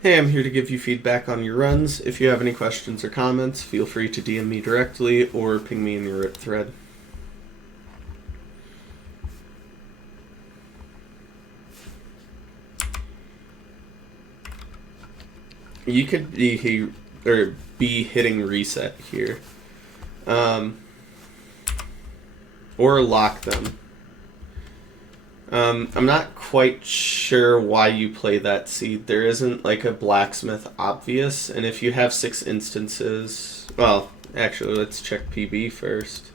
Hey, I'm here to give you feedback on your runs. If you have any questions or comments, feel free to DM me directly or ping me in your thread. You could be hitting reset here, um, or lock them. I'm not quite sure why you play that seed. There isn't like a blacksmith obvious, and if you have 6 instances, well, actually, let's check PB first.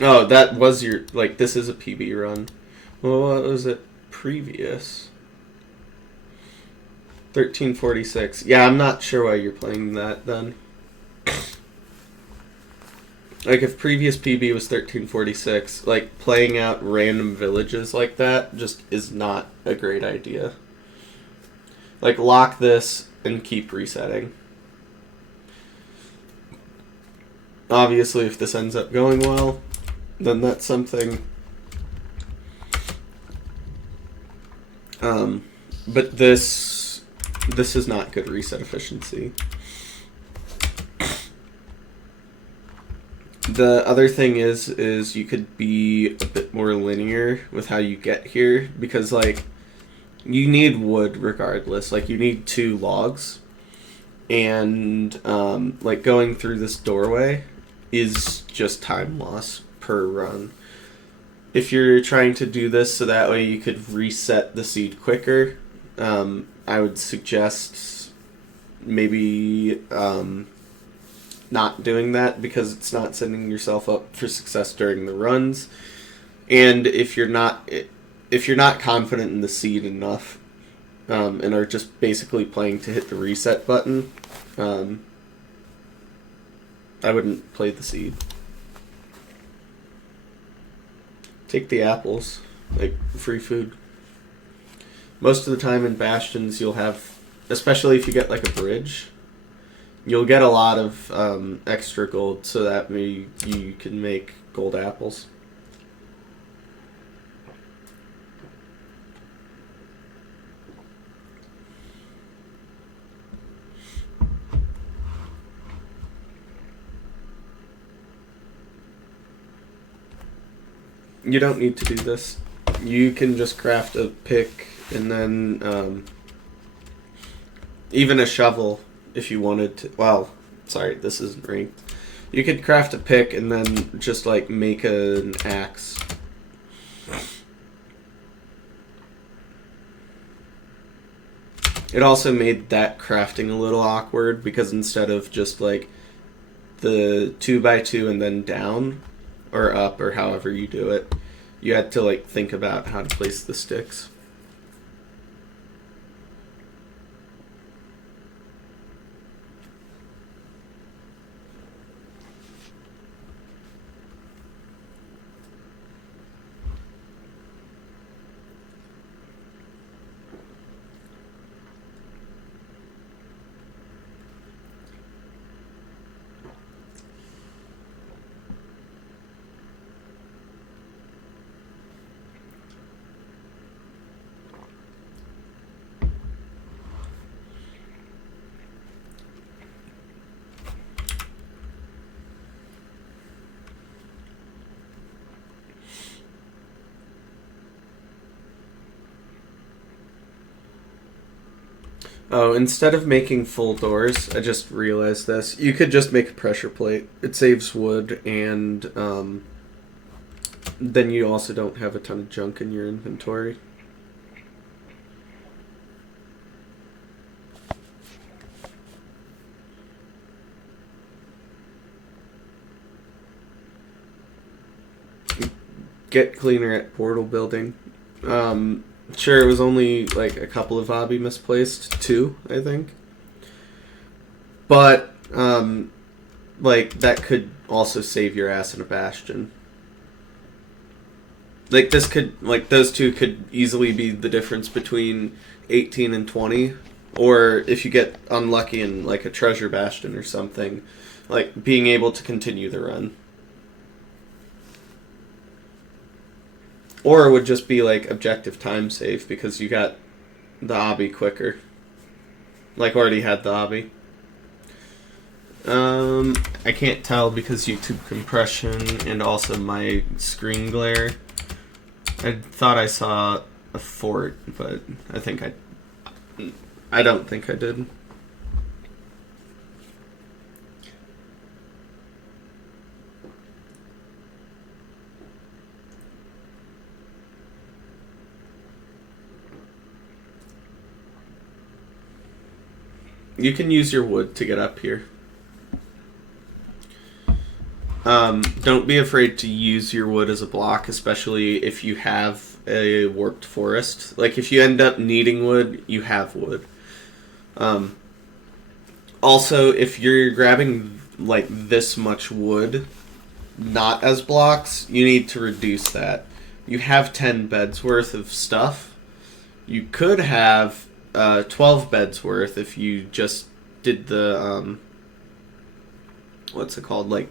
Oh, that was your, like, this is a PB run. Well, what was it previous? 1346. Yeah, I'm not sure why you're playing that then. Like, if previous PB was 1346, like, playing out random villages like that just is not a great idea. Like, lock this and keep resetting. Obviously, if this ends up going well, then that's something. But this is not good reset efficiency. The other thing is you could be a bit more linear with how you get here, because like you need wood regardless. Like you need 2 logs, and like going through this doorway is just time loss per run. If you're trying to do this so that way you could reset the seed quicker, I would suggest maybe not doing that, because it's not setting yourself up for success during the runs. And if you're not confident in the seed enough, and are just basically playing to hit the reset button, I wouldn't play the seed. Take the apples, like free food. Most of the time in Bastions you'll have, especially if you get like a bridge, you'll get a lot of extra gold, so that way you can make gold apples. You don't need to do this. You can just craft a pick and then even a shovel if you wanted to. Well, sorry, this isn't ranked. You could craft a pick and then just like make an axe. It also made that crafting a little awkward, because instead of just like the 2x2 and then down or up or however you do it, you had to like think about how to place the sticks. Oh, instead of making full doors, I just realized this. You could just make a pressure plate. It saves wood, and then you also don't have a ton of junk in your inventory. Get cleaner at portal building. Sure, it was only like a couple of obby misplaced, 2, I think. But like that could also save your ass in a bastion. Like this could, like those 2 could easily be the difference between 18 and 20, or if you get unlucky in like a treasure bastion or something, like being able to continue the run. Or it would just be like objective time save because you got the obby quicker. Like already had the obby. I can't tell because YouTube compression and also my screen glare. I thought I saw a fort, but I don't think I did. You can use your wood to get up here. Don't be afraid to use your wood as a block, especially if you have a warped forest. Like, if you end up needing wood, you have wood. Also, if you're grabbing, like, this much wood, not as blocks, you need to reduce that. You have 10 beds worth of stuff. You could have 12 beds worth if you just did the, what's it called? Like,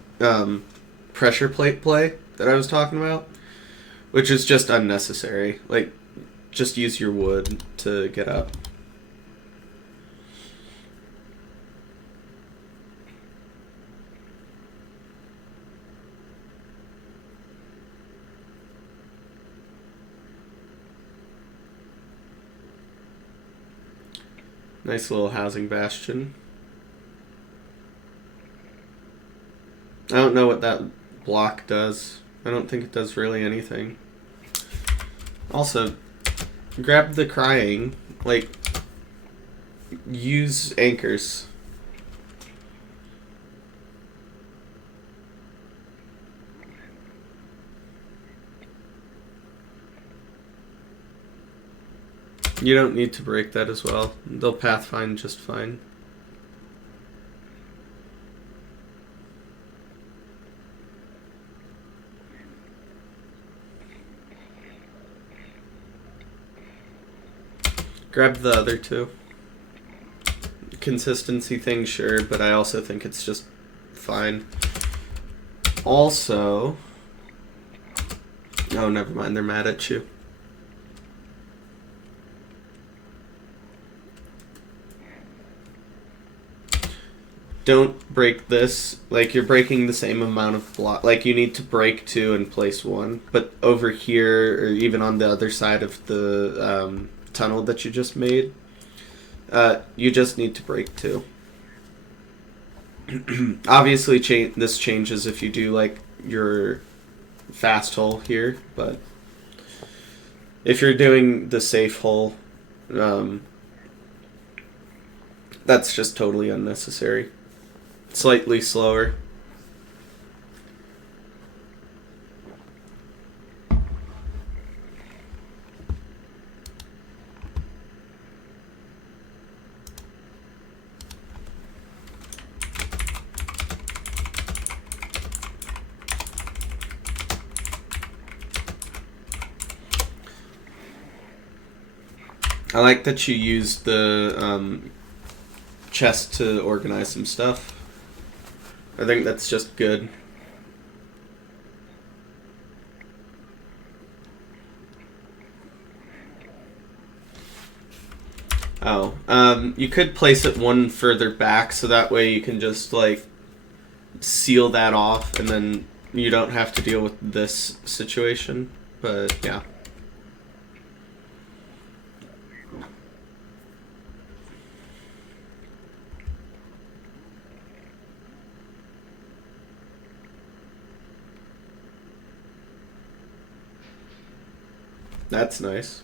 pressure plate play that I was talking about, which is just unnecessary. Like, just use your wood to get up. Nice little housing bastion. I don't know what that block does. I don't think it does really anything. Also, grab the crying. Like, use anchors. You don't need to break that as well. They'll pathfind just fine. Grab the other two. Consistency thing, sure, but I also think it's just fine. Also... Oh, never mind, they're mad at you. Don't break this. Like, you're breaking the same amount of block. Like, you need to break 2 and place 1. But over here, or even on the other side of the tunnel that you just made, you just need to break 2. Obviously, this changes if you do, like, your fast hole here. But if you're doing the safe hole, that's just totally unnecessary. Slightly slower. I like that you used the chest to organize some stuff. I think that's just good. Oh, you could place it one further back so that way you can just, like, seal that off and then you don't have to deal with this situation. But, yeah. That's nice.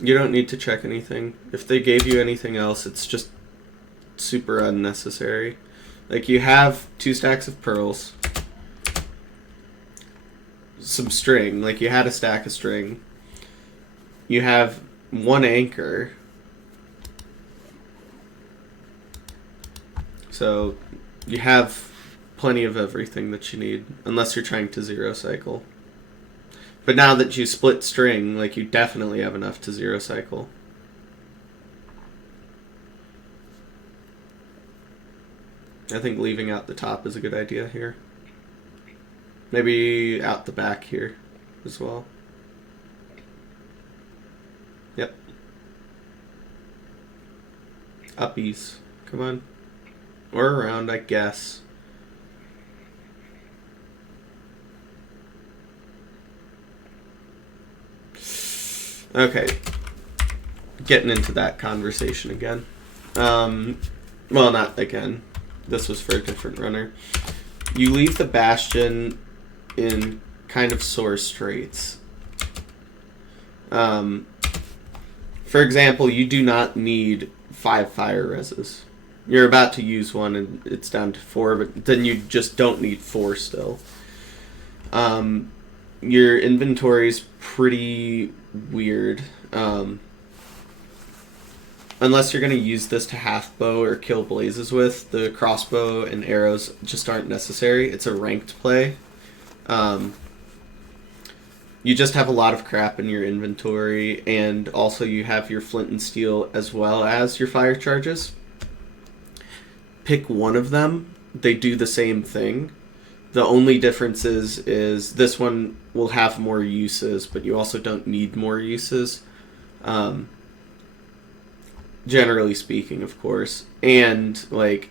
You don't need to check anything. If they gave you anything else, it's just super unnecessary. Like, you have 2 stacks of pearls. Some string. Like, you had a stack of string. You have 1 anchor. So, you have plenty of everything that you need, unless you're trying to 0 cycle. But now that you split string, like, you definitely have enough to 0 cycle. I think leaving out the top is a good idea here. Maybe out the back here as well. Yep. Uppies. Come on. Or around, I guess. Okay. Getting into that conversation again. Well, not again. This was for a different runner. You leave the Bastion in kind of sore straits. For example, you do not need 5 fire reses. You're about to use one and it's down to 4, but then you just don't need 4 still. Your inventory's pretty weird. Unless you're going to use this to half bow or kill blazes with, the crossbow and arrows just aren't necessary. It's a ranked play. You just have a lot of crap in your inventory, and also you have your flint and steel as well as your fire charges. Pick one of them. They do the same thing. The only difference is this one will have more uses, but you also don't need more uses. Generally speaking, of course. And, like,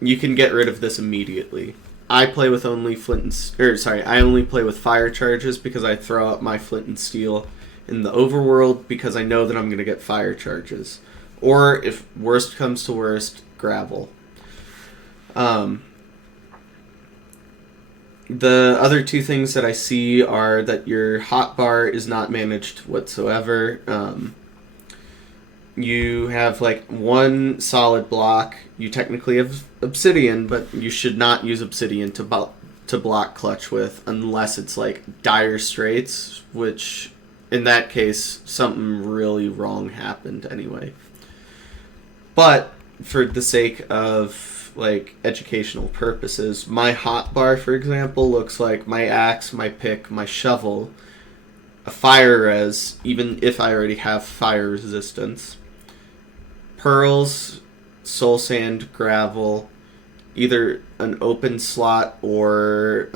you can get rid of this immediately. I play with only I only play with fire charges because I throw out my flint and steel in the overworld because I know that I'm going to get fire charges. Or, if worst comes to worst, gravel. The other two things that I see are that your hotbar is not managed whatsoever. You have like one solid block. You technically have obsidian, but you should not use obsidian to block clutch with unless it's like dire straits, which in that case something really wrong happened anyway. But for the sake of like educational purposes, my hotbar, for example, looks like my axe, my pick, my shovel, a fire res, even if I already have fire resistance, pearls, soul sand, gravel, either an open slot or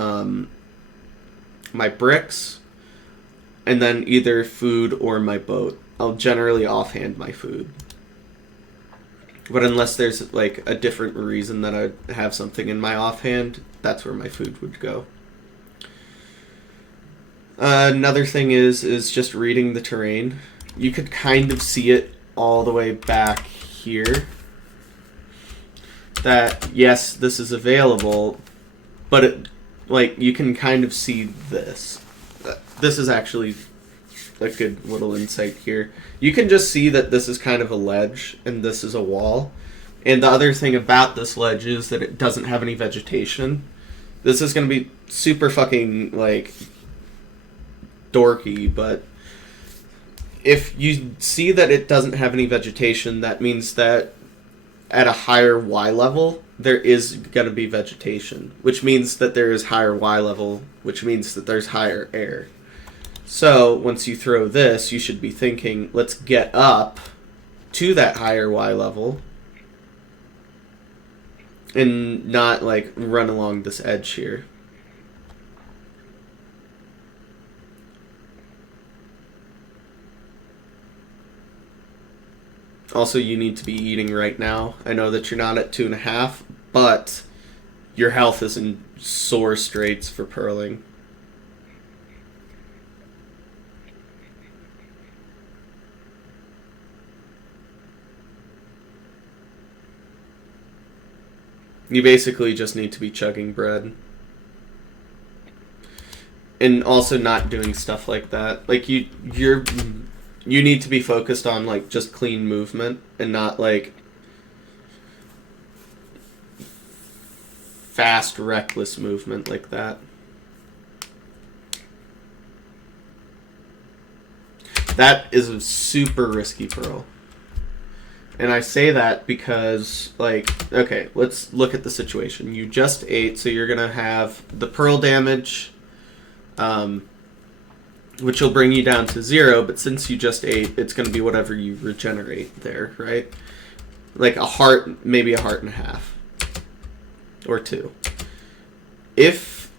my bricks, and then either food or my boat. I'll generally offhand my food. But unless there's like a different reason that I have something in my offhand, that's where my food would go. Another thing is just reading the terrain. You could kind of see it all the way back here. That yes, this is available, but it, like, you can kind of see this. This is actually a good little insight here. You can just see that this is kind of a ledge and this is a wall. And the other thing about this ledge is that it doesn't have any vegetation. This is going to be super fucking, like, dorky, but if you see that it doesn't have any vegetation, that means that at a higher Y level, there is going to be vegetation, which means that there is higher Y level, which means that there's higher air. So once you throw this, you should be thinking, let's get up to that higher Y level and not like run along this edge here. Also, you need to be eating right now. I know that you're not at 2.5, but your health is in sore straits for pearling. You basically just need to be chugging bread. And also not doing stuff like that. Like, you need to be focused on, like, just clean movement and not, like, fast, reckless movement like that. That is a super risky pearl. And I say that because, like, okay, let's look at the situation. You just ate, so you're going to have the pearl damage, which will bring you down to 0, but since you just ate, it's going to be whatever you regenerate there, right? Like a heart, maybe a heart and a half. Or 2. If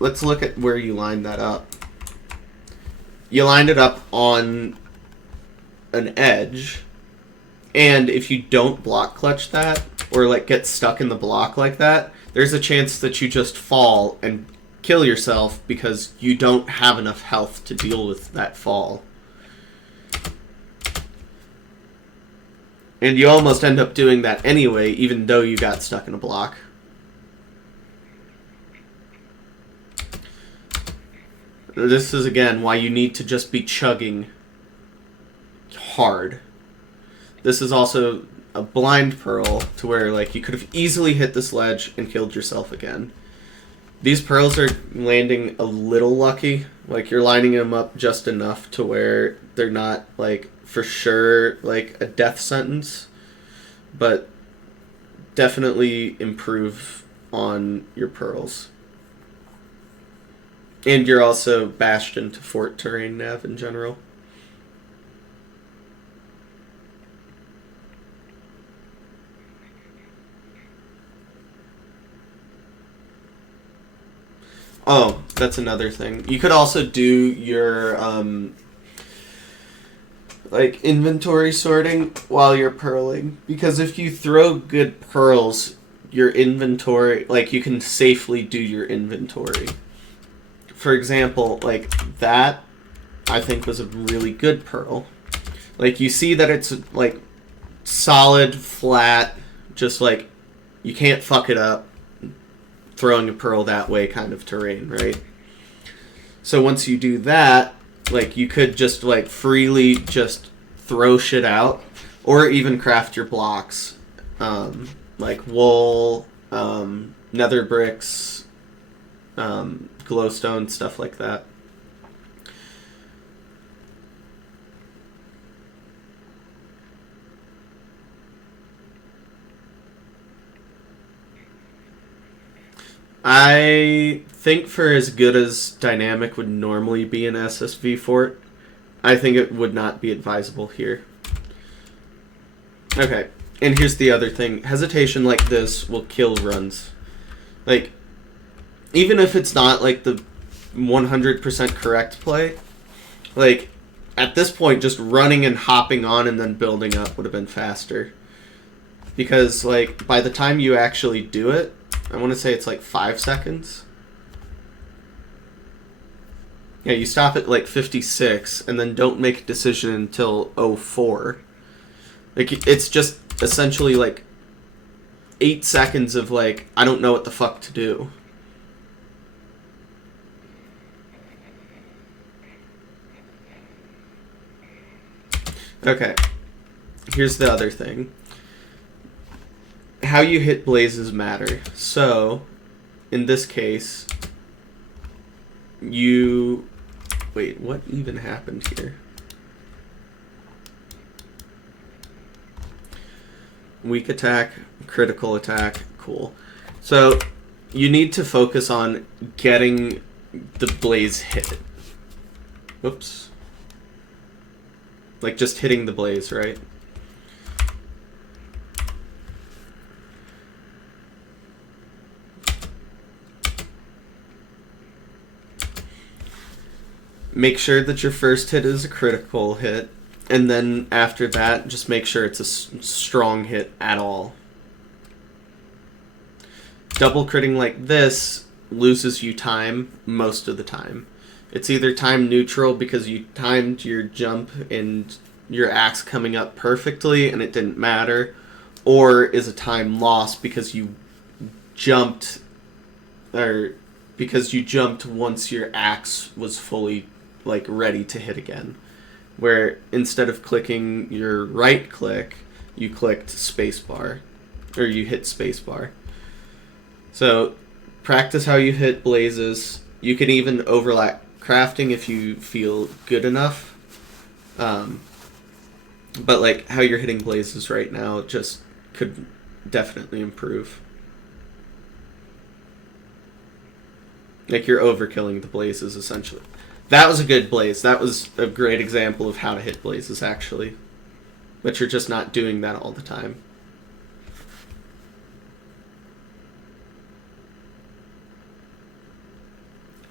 let's look at where you lined that up. You lined it up on an edge, and if you don't block clutch that, or like get stuck in the block like that, there's a chance that you just fall and kill yourself because you don't have enough health to deal with that fall. And you almost end up doing that anyway, even though you got stuck in a block. This is, again, why you need to just be chugging hard. This is also a blind pearl to where, like, you could have easily hit this ledge and killed yourself again. These pearls are landing a little lucky. Like, you're lining them up just enough to where they're not, like, for sure, like, a death sentence. But definitely improve on your pearls. And you're also bashed into fort terrain nav in general. Oh, that's another thing. You could also do your like inventory sorting while you're pearling, because if you throw good pearls, your inventory, like, you can safely do your inventory. For example, like that, I think was a really good pearl. Like, you see that it's like solid, flat, just like you can't fuck it up throwing a pearl that way kind of terrain, right? So once you do that, like, you could just like freely just throw shit out, or even craft your blocks, like wool, nether bricks, glowstone, stuff like that. I think for as good as dynamic would normally be an SSV fort, I think it would not be advisable here. Okay, and here's the other thing. Hesitation like this will kill runs. Like, even if it's not like the 100% correct play, like, at this point, just running and hopping on and then building up would have been faster. Because, like, by the time you actually do it, I want to say it's like 5 seconds. Yeah, you stop at like 56 and then don't make a decision until 04. Like, it's just essentially like 8 seconds of like, I don't know what the fuck to do. Okay, here's the other thing. How you hit blazes matter. So, in this case, you... Wait, what even happened here? Weak attack, critical attack, cool. So, you need to focus on getting the blaze hit. Whoops. Like, just hitting the blaze, right? Make sure that your first hit is a critical hit, and then after that, just make sure it's a strong hit at all. Double critting like this loses you time most of the time. It's either time neutral because you timed your jump and your axe coming up perfectly and it didn't matter, or is a time loss because you jumped, or because you jumped once your axe was fully like ready to hit again, where instead of clicking your right click, you clicked spacebar, or you hit spacebar. So practice how you hit blazes. You can even overlap crafting if you feel good enough, but like how you're hitting blazes right now just could definitely improve. Like, you're overkilling the blazes essentially. That was a good blaze. That was a great example of how to hit blazes, actually. But you're just not doing that all the time.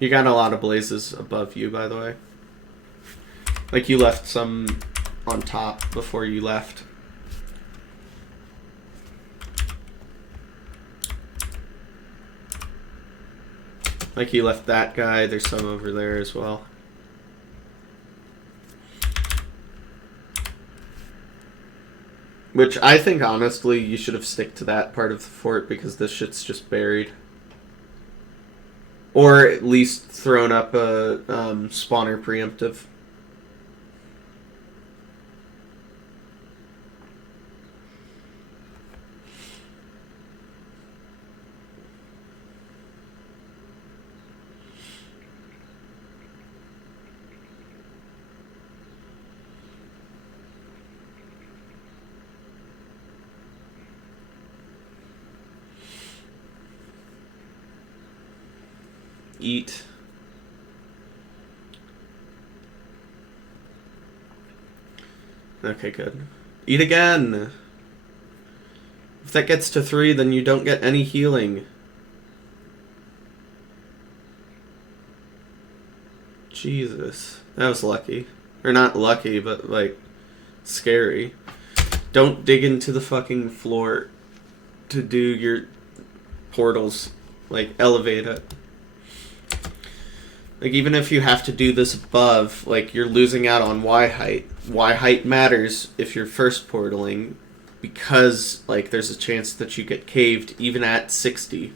You got a lot of blazes above you, by the way. Like, you left some on top before you left. Like, you left that guy. There's some over there as well. Which I think, honestly, you should have stick to that part of the fort because this shit's just buried. Or at least thrown up a spawner preemptive. Eat. Okay, good. Eat again! If that gets to 3, then you don't get any healing. Jesus. That was lucky. Or not lucky, but, like, scary. Don't dig into the fucking floor to do your portals. Like, elevate it. Like, even if you have to do this above, like, you're losing out on Y height. Y height matters if you're first portaling because, like, there's a chance that you get caved even at 60.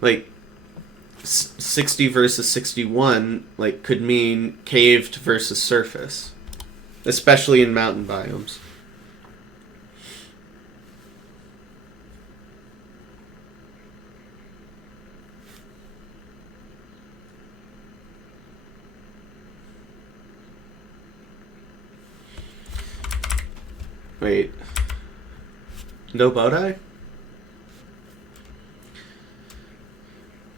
Like, 60 versus 61, like, could mean caved versus surface. Especially in mountain biomes. Wait. No Bodai?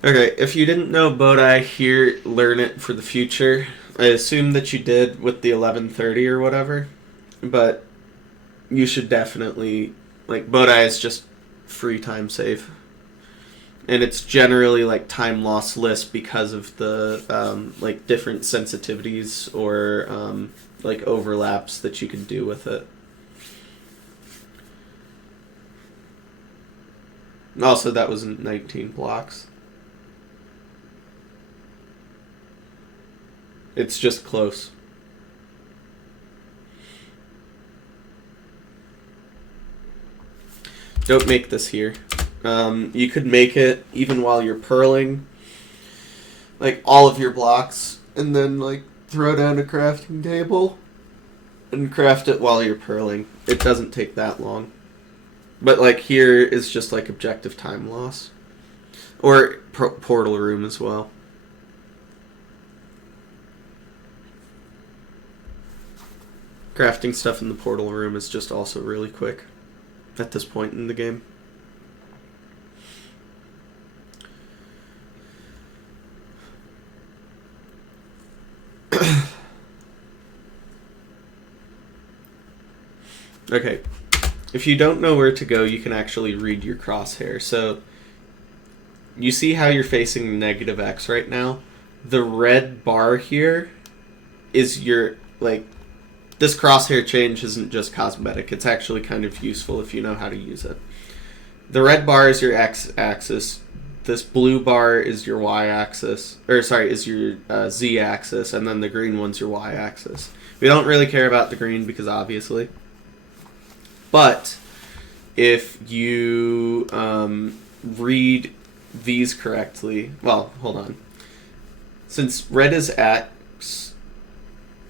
Okay, if you didn't know Bodai here, learn it for the future. I assume that you did with the 1130 or whatever. But you should definitely... Like, Bodai is just free time save. And it's generally, like, time loss list because of the, like, different sensitivities or, like, overlaps that you can do with it. Also, that was 19 blocks. It's just close. Don't make this here. You could make it even while you're purling. Like, all of your blocks. And then, like, throw down a crafting table. And craft it while you're purling. It doesn't take that long. But, like, here is just, like, objective time loss. Or portal room as well. Crafting stuff in the portal room is just also really quick at this point in the game. Okay. If you don't know where to go, you can actually read your crosshair. So, you see how you're facing negative X right now? The red bar here is your, like, this crosshair change isn't just cosmetic. It's actually kind of useful if you know how to use it. The red bar is your X axis. This blue bar is your Y axis. Or, sorry, is your Z axis. And then the green one's your Y axis. We don't really care about the green because obviously. But if you read these correctly, well, hold on. Since red is X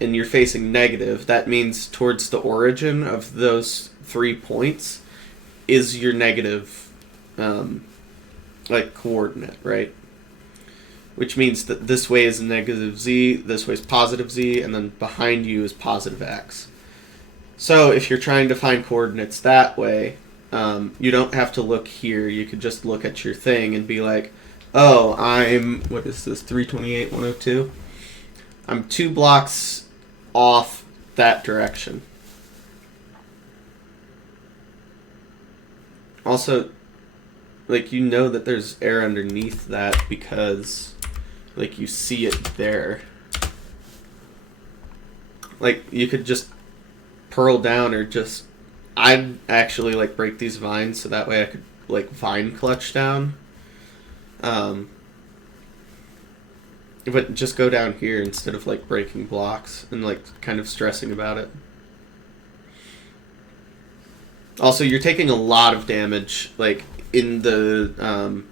and you're facing negative, that means towards the origin of those 3 points is your negative, like, coordinate, right? Which means that this way is negative Z, this way is positive Z, and then behind you is positive X. So if you're trying to find coordinates that way, you don't have to look here. You could just look at your thing and be like, oh, I'm, what is this, 328, 102? I'm 2 blocks off that direction. Also, like, you know that there's air underneath that because Like, you see it there. Like, you could just pearl down or just... I'd actually, like, break these vines so that way I could, like, vine clutch down. But just go down here instead of, like, breaking blocks and, like, kind of stressing about it. Also, you're taking a lot of damage, like, in the,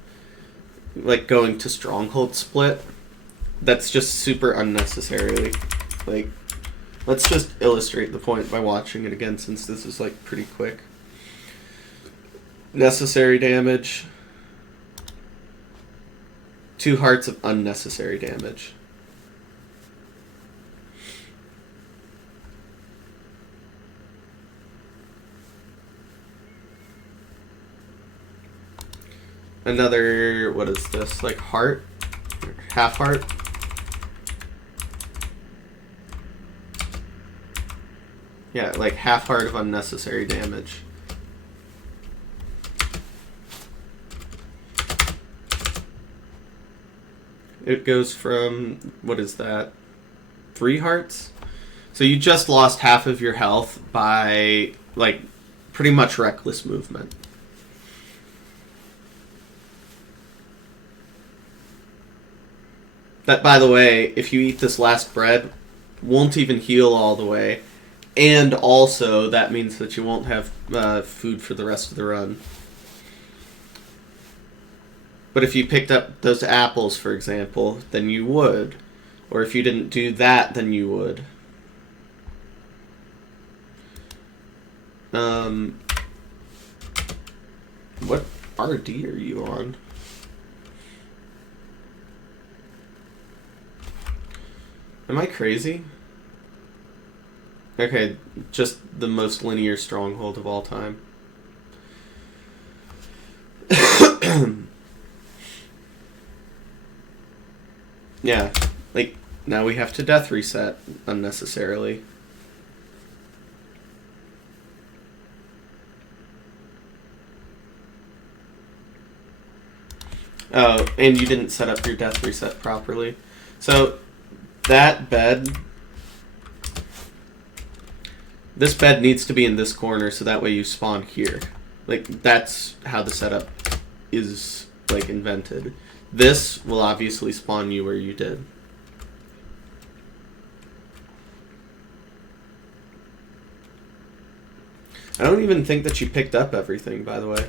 like, going to Stronghold split. That's just super unnecessarily. Like, let's just illustrate the point by watching it again, since this is, like, pretty quick. Necessary damage. 2 hearts of unnecessary damage. Another, what is this, like heart? Half heart? Yeah, like half heart of unnecessary damage. It goes from, what is that, 3 hearts? So you just lost half of your health by, like, pretty much reckless movement. That, by the way, if you eat this last bread, won't even heal all the way. And also, that means that you won't have food for the rest of the run. But if you picked up those apples, for example, then you would. Or if you didn't do that, then you would. What RD are you on? Am I crazy? Okay, just the most linear stronghold of all time. Yeah, like, now we have to death reset unnecessarily. Oh, and you didn't set up your death reset properly. So, that bed... This bed needs to be in this corner so that way you spawn here. Like, that's how the setup is, like, invented. This will obviously spawn you where you did. I don't even think that you picked up everything, by the way.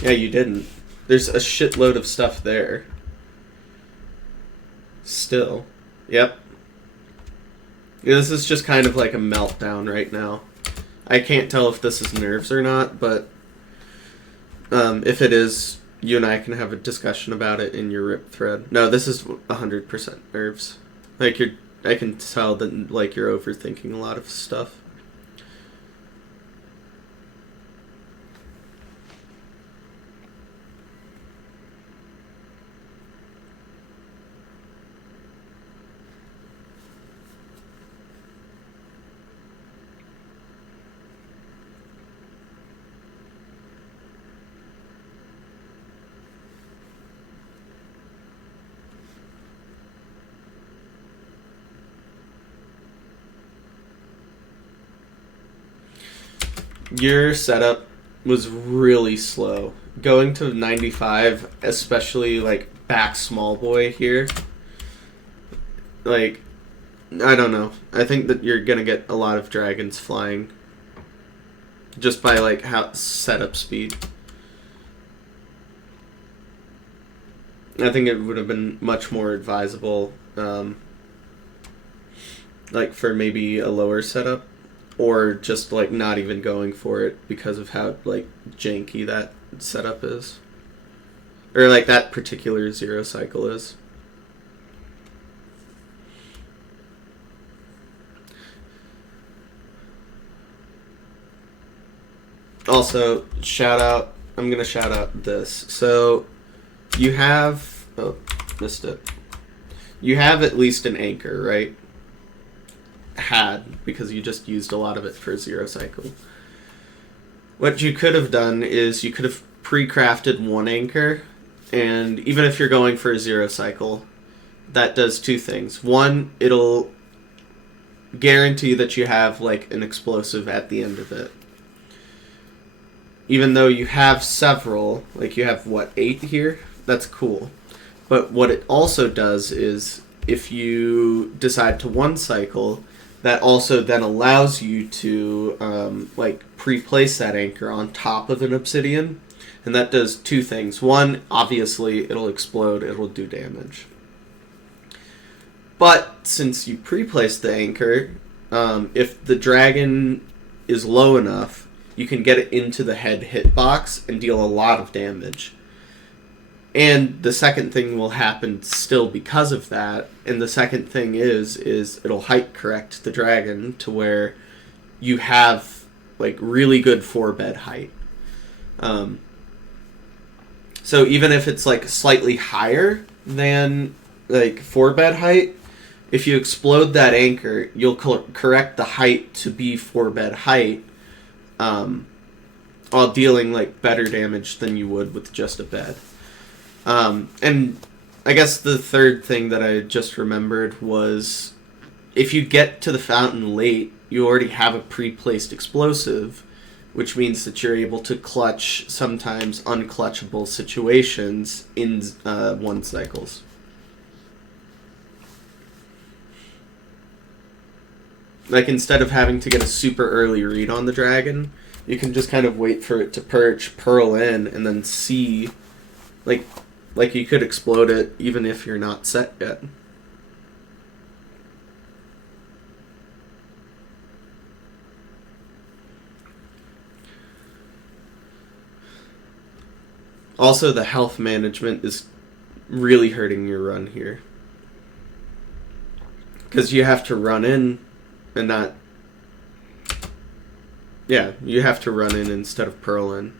Yeah, you didn't. There's a shitload of stuff there. Still. Yep. Yeah, this is just kind of like a meltdown right now. I can't tell if this is nerves or not, but if it is, you and I can have a discussion about it in your rip thread. No, this is 100% nerves. Like, I can tell that, like, you're overthinking a lot of stuff. Your setup was really slow. Going to 95, especially, like, back small boy here, like, I don't know. I think that you're gonna get a lot of dragons flying. Just by, like, how setup speed. I think it would have been much more advisable, like, for maybe a lower setup. Or just, like, not even going for it because of how, like, janky that setup is. Or, like, that particular zero cycle is. Also, shout out, I'm going to shout out this. So, you have, oh, missed it. You have at least an anchor, right? Had, because you just used a lot of it for a zero cycle. What you could have done is you could have pre-crafted one anchor And even if you're going for a 0 cycle, that does two things. One, it'll guarantee that you have like an explosive at the end of it. Even though you have several, like you have what, 8 here? That's cool. But what it also does is if you decide to 1 cycle, that also then allows you to like pre-place that anchor on top of an obsidian. And that does two things. One, obviously, it'll explode, it'll do damage. But since you pre-placed the anchor, if the dragon is low enough, you can get it into the head hitbox and deal a lot of damage. And the second thing will happen still because of that. And the second thing is it'll height correct the dragon to where you have like really good 4-bed height. So even if it's like slightly higher than like 4-bed height, if you explode that anchor, you'll correct the height to be 4-bed height, while dealing like better damage than you would with just a bed. And I guess the third thing that I just remembered was if you get to the fountain late, you already have a pre-placed explosive, which means that you're able to clutch sometimes unclutchable situations in 1 cycles. Like instead of having to get a super early read on the dragon, you can just kind of wait for it to perch, pearl in, and then see, like you could explode it even if you're not set yet. Also, the health management is really hurting your run here. Because you have to run in and not... Yeah, you have to run in instead of pearl in.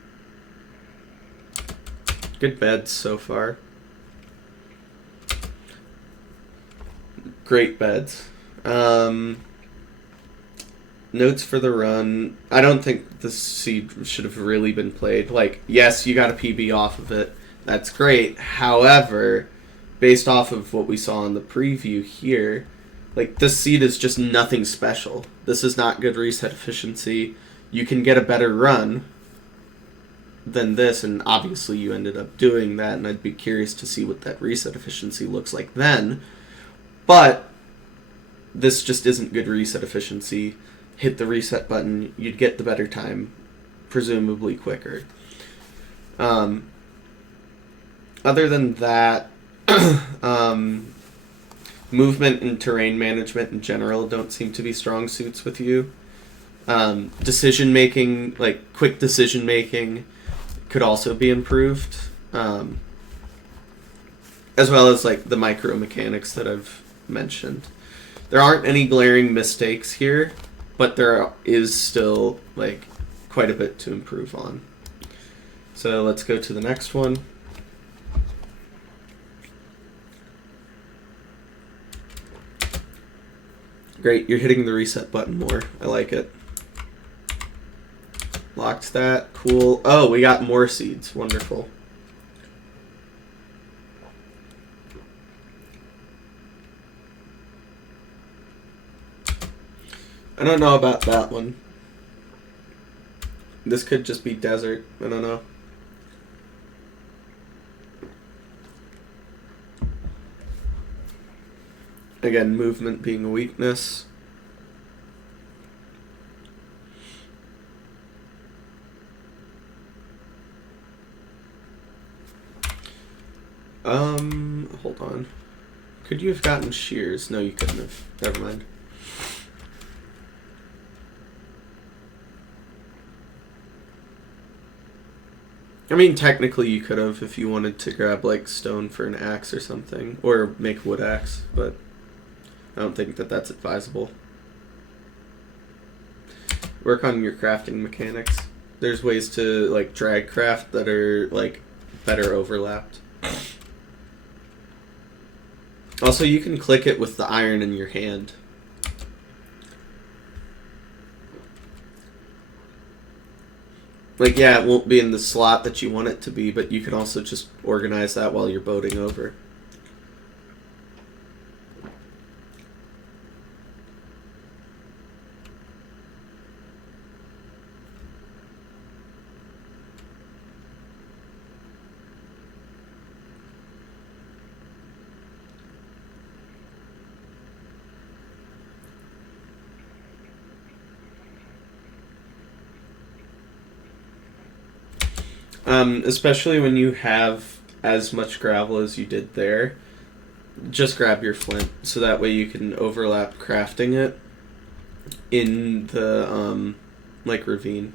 Good beds so far. Great beds. Notes for the run. I don't think the seed should have really been played. Like, yes, you got a PB off of it. That's great. However, based off of what we saw in the preview here, like, this seed is just nothing special. This is not good reset efficiency. You can get a better run than this, and obviously you ended up doing that, and I'd be curious to see what that reset efficiency looks like then. But this just isn't good reset efficiency. Hit the reset button, you'd get the better time, presumably quicker. Other than that, movement and terrain management in general don't seem to be strong suits with you. Decision making, like quick decision making, could also be improved, as well as like the micro mechanics that I've mentioned. There aren't any glaring mistakes here, but there is still like quite a bit to improve on. So let's go to the next one. Great, you're hitting the reset button more. I like it. Locked that, cool. Oh, we got more seeds, wonderful. I don't know about that one. This could just be desert, I don't know. Again, movement being a weakness. Hold on. Could you have gotten shears? No, you couldn't have. Never mind. I mean, technically you could have if you wanted to grab, like, stone for an axe or something. Or make wood axe, but I don't think that that's advisable. Work on your crafting mechanics. There's ways to, like, drag craft that are, like, better overlapped. Also, you can click it with the iron in your hand. Like, yeah, it won't be in the slot that you want it to be, but you can also just organize that while you're boating over. Especially when you have as much gravel as you did there, just grab your flint so that way you can overlap crafting it in the like ravine.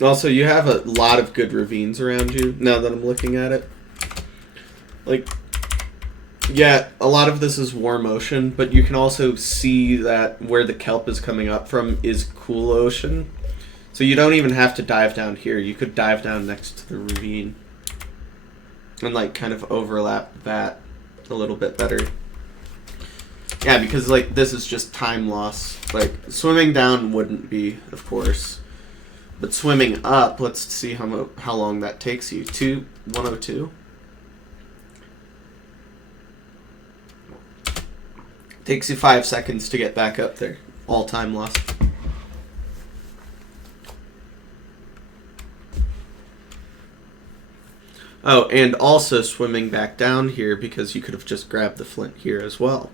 Also, you have a lot of good ravines around you now that I'm looking at it. Like, yeah, a lot of this is warm ocean, but you can also see that where the kelp is coming up from is cool ocean. So you don't even have to dive down here. You could dive down next to the ravine and like kind of overlap that a little bit better. Yeah, because like this is just time loss. Like swimming down wouldn't be, of course, but swimming up. Let's see how long that takes you. 102. Takes you 5 seconds to get back up there. All time loss. Oh, and also swimming back down here because you could have just grabbed the flint here as well.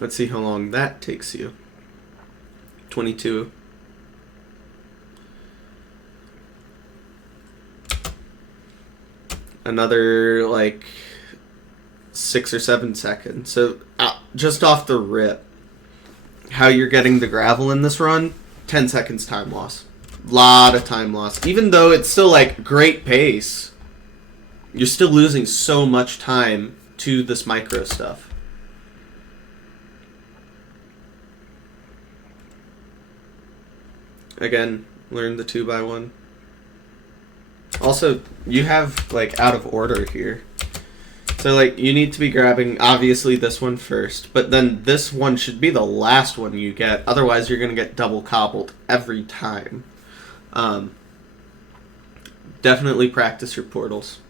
Let's see how long that takes you. 22. Another, like, 6 or 7 seconds. So, just off the rip, how you're getting the gravel in this run, 10 seconds time loss. Lot of time loss. Even though it's still, like, great pace, you're still losing so much time to this micro stuff. Again, learn the 2x1. Also, you have, like, out of order here. So, like, you need to be grabbing, obviously, this one first. But then this one should be the last one you get. Otherwise, you're going to get double cobbled every time. Definitely practice your portals.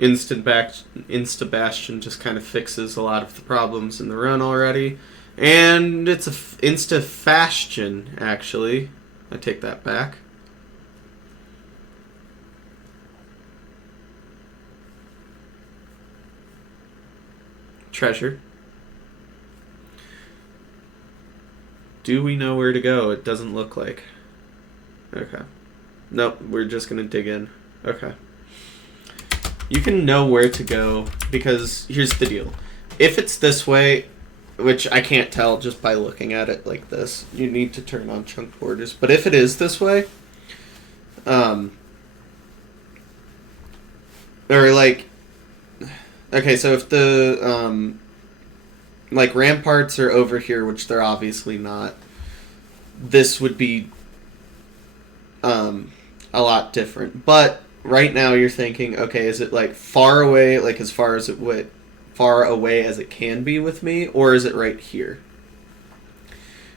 Insta-Bastion just kind of fixes a lot of the problems in the run already. And it's a Insta-Fastion, actually. I take that back. Treasure. Do we know where to go? It doesn't look like. Okay. Nope, we're just going to dig in. Okay. You can know where to go because here's the deal. If it's this way, which I can't tell just by looking at it like this, you need to turn on chunk borders. But if it is this way, or like, okay, so if the, like ramparts are over here, which they're obviously not, this would be, a lot different. But right now you're thinking, okay, is it like far away, like as far as far away as it can be with me, or is it right here?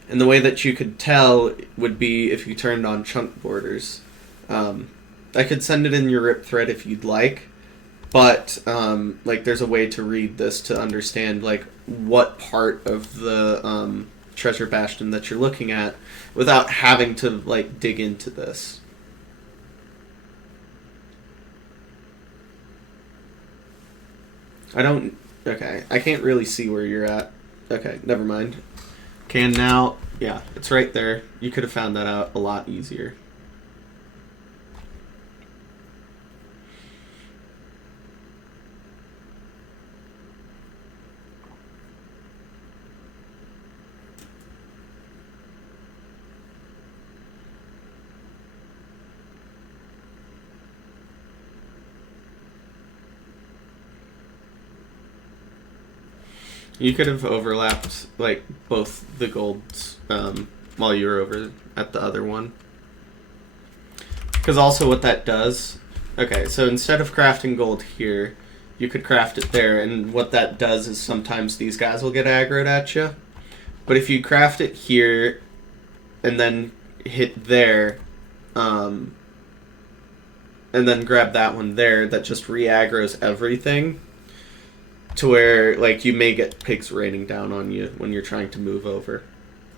And the way that you could tell would be if you turned on chunk borders. I could send it in your rip thread if you'd like, but like there's a way to read this to understand like what part of the treasure bastion that you're looking at without having to like dig into this. Okay, I can't really see where you're at. Okay, never mind. Can now. Yeah, it's right there. You could have found that out a lot easier. You could have overlapped like both the golds while you were over at the other one. Because also what that does... Okay, so instead of crafting gold here, you could craft it there, and what that does is sometimes these guys will get aggroed at you. But if you craft it here, and then hit there, and then grab that one there, that just re-aggroes everything, to where like you may get pigs raining down on you when you're trying to move over.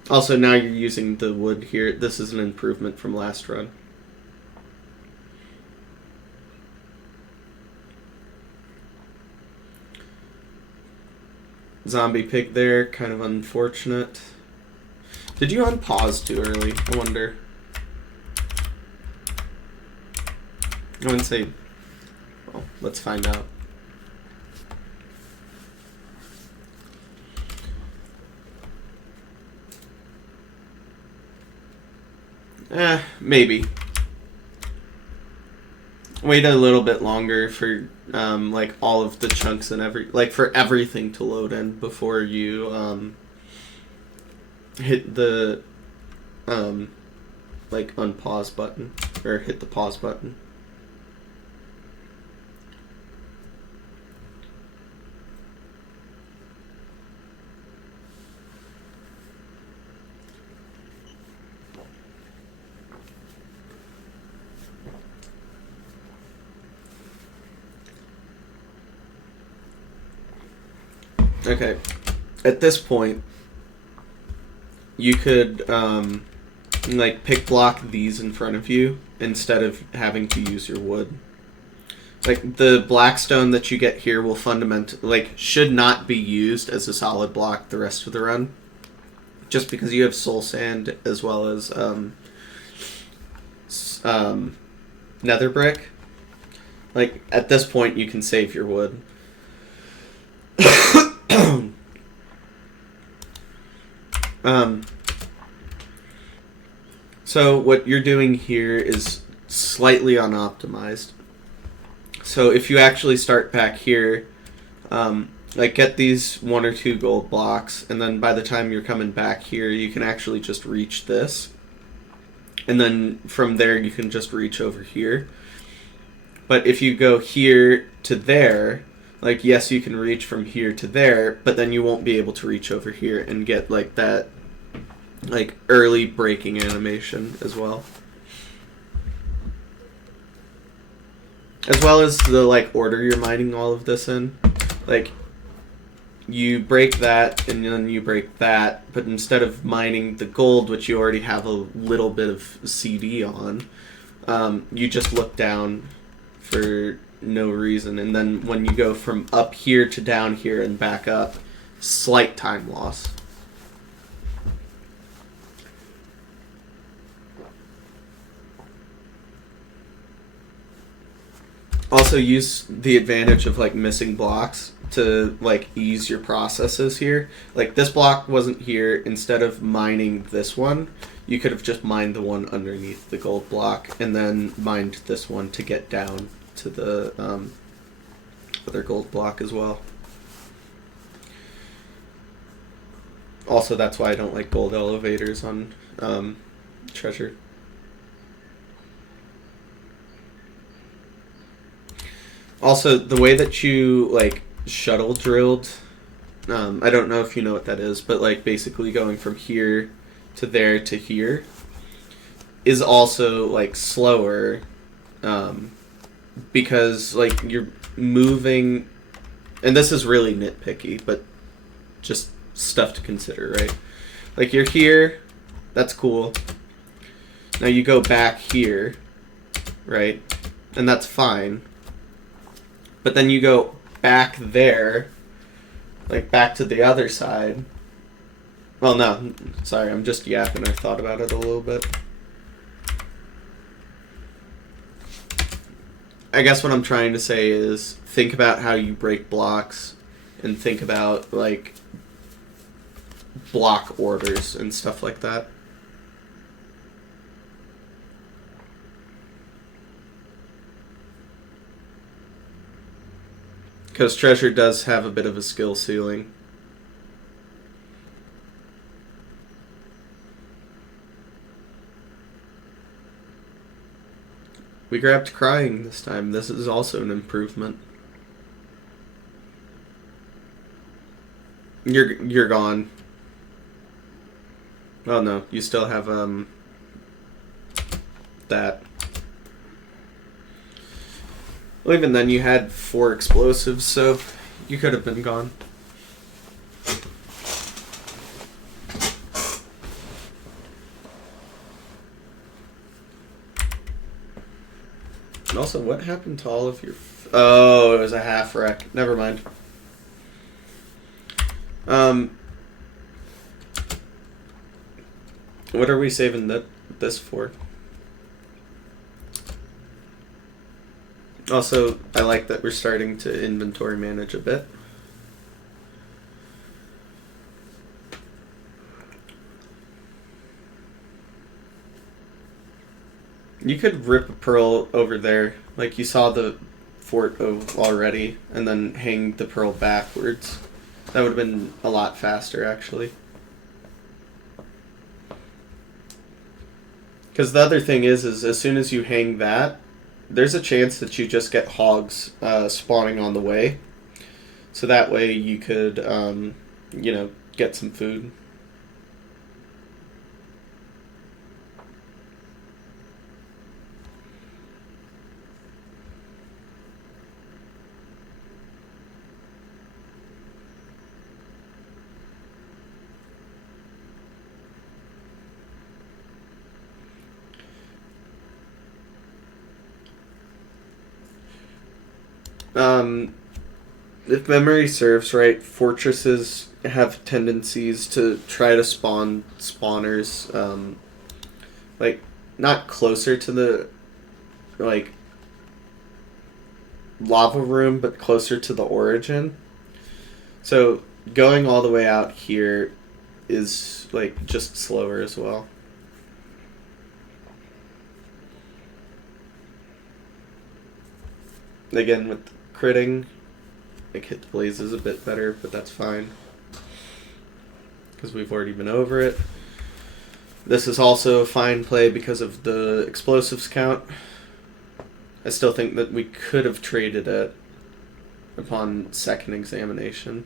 Also, now you're using the wood here. This is an improvement from last run. Zombie pig there, kind of unfortunate. Did you unpause too early? I wonder. I wouldn't say... Well, let's find out. Maybe. Wait a little bit longer for like all of the chunks and for everything to load in before you hit the like unpause button or hit the pause button. Okay, at this point, you could like pick block these in front of you instead of having to use your wood. Like the blackstone that you get here will fundamentally should not be used as a solid block the rest of the run, just because you have soul sand as well as nether brick. Like at this point, you can save your wood. So what you're doing here is slightly unoptimized. So if you actually start back here, like get these 1 or 2 gold blocks, and then by the time you're coming back here, you can actually just reach this. And then from there, you can just reach over here. But if you go here to there, like, yes, you can reach from here to there, but then you won't be able to reach over here and get, like, that, like, early breaking animation as well. As well as the, like, order you're mining all of this in. Like, you break that, and then you break that, but instead of mining the gold, which you already have a little bit of CD on, you just look down for no reason, and then when you go from up here to down here and back up, slight time loss. Also use the advantage of like missing blocks to like ease your processes here. Like this block wasn't here. Instead of mining this one, you could have just mined the one underneath the gold block and then mined this one to get down to the other gold block as well. Also, that's why I don't like gold elevators on treasure. Also, the way that you like shuttle drilled, I don't know if you know what that is, but like basically going from here to there to here is also like slower, because like you're moving, and this is really nitpicky, but just stuff to consider, right? Like you're here, that's cool. Now you go back here, right? And that's fine. But then you go back there, like back to the other side. Well, no, sorry, I'm just yapping. I thought about it a little bit. I guess what I'm trying to say is think about how you break blocks and think about like block orders and stuff like that. Because treasure does have a bit of a skill ceiling. We grabbed crying this time. This is also an improvement. You're gone. Oh no, you still have that. Well, even then you had 4 explosives, so you could have been gone. And also, what happened to all of your... Oh, it was a half wreck. Never mind. What are we saving this for? Also, I like that we're starting to inventory manage a bit. You could rip a pearl over there, like you saw the fort already, and then hang the pearl backwards. That would have been a lot faster, actually. Because the other thing is as soon as you hang that, there's a chance that you just get hogs spawning on the way. So that way you could, get some food. If memory serves right, fortresses have tendencies to try to spawn spawners, like, not closer to the, like, lava room, but closer to the origin. So, going all the way out here is, like, just slower as well. Again, with critting, like, hit the blazes a bit better, but that's fine. Because we've already been over it. This is also a fine play because of the explosives count. I still think that we could have traded it upon second examination.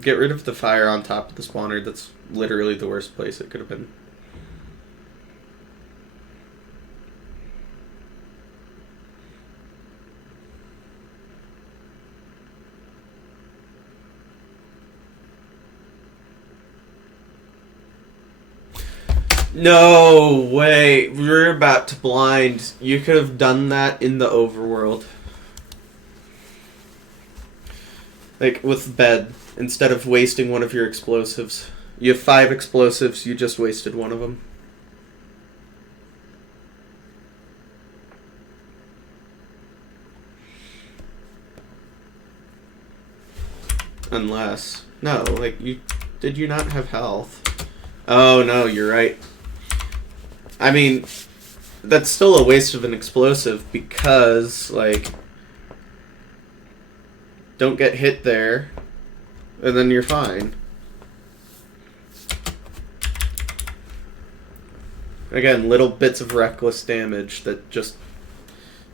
Get rid of the fire on top of the spawner. That's literally the worst place it could have been. No way. We're about to blind. You could have done that in the overworld. Like, with bed. Instead of wasting one of your explosives. You have 5 explosives, you just wasted one of them. Unless... No, like, did you not have health? Oh, no, you're right. I mean, that's still a waste of an explosive because, like... Don't get hit there. And then you're fine. Again, little bits of reckless damage that just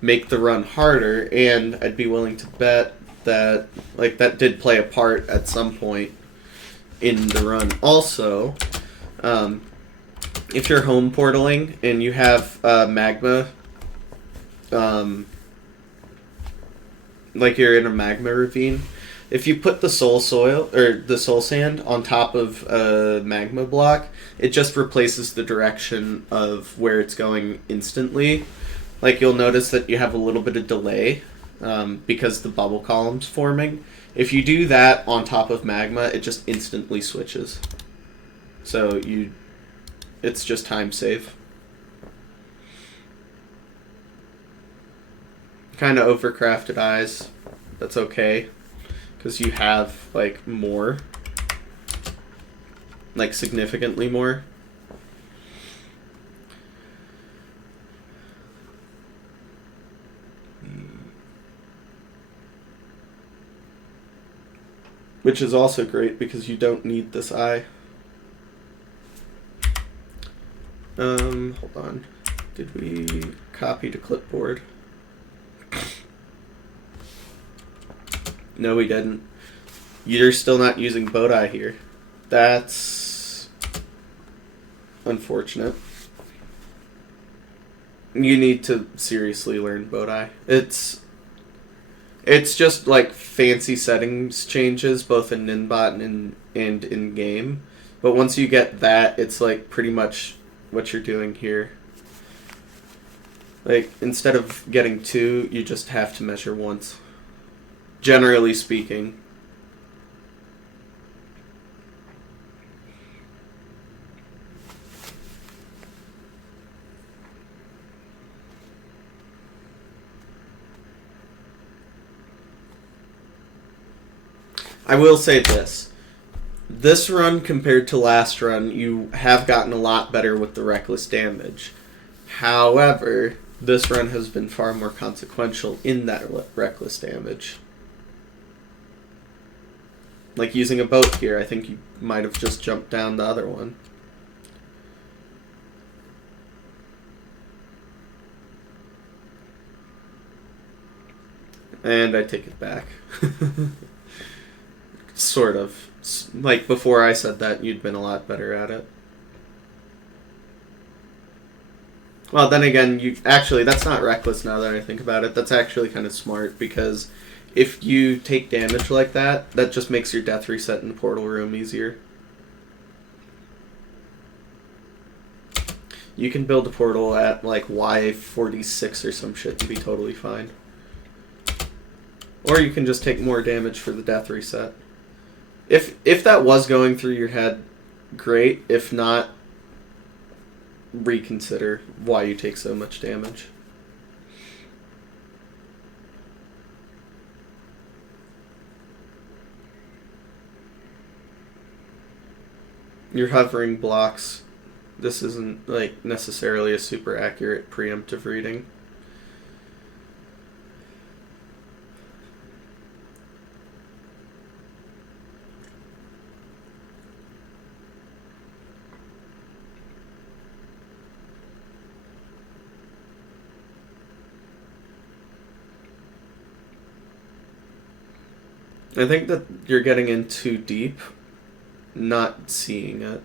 make the run harder, and I'd be willing to bet that, like, that did play a part at some point in the run. Also, if you're home portaling and you have magma, like you're in a magma ravine, if you put the soul soil or the soul sand on top of a magma block, it just replaces the direction of where it's going instantly. Like, you'll notice that you have a little bit of delay because the bubble column's forming. If you do that on top of magma, it just instantly switches. So it's just time save. Kind of overcrafted eyes. That's okay. Because you have, like, more. Like, significantly more. which is also great because you don't need this eye. Hold on. Did we copy to clipboard? No, we didn't. You're still not using Bodai here. That's unfortunate. You need to seriously learn Bodai. It's just like fancy settings changes both in Ninbot and in game. But once you get that, it's like pretty much what you're doing here. Like instead of getting 2, you just have to measure once. Generally speaking. I will say this. This run compared to last run, you have gotten a lot better with the reckless damage. However, this run has been far more consequential in that reckless damage. Like using a boat here, I think you might have just jumped down the other one. And I take it back. Sort of. Like, before I said that, you'd been a lot better at it. Well, then again, actually, that's not reckless now that I think about it. That's actually kind of smart, because if you take damage like that, that just makes your death reset in the portal room easier. You can build a portal at, like, Y46 or some shit to be totally fine. Or you can just take more damage for the death reset. If that was going through your head, great. If not, reconsider why you take so much damage. You're hovering blocks. This isn't like necessarily a super accurate preemptive reading. I think that you're getting in too deep, not seeing it.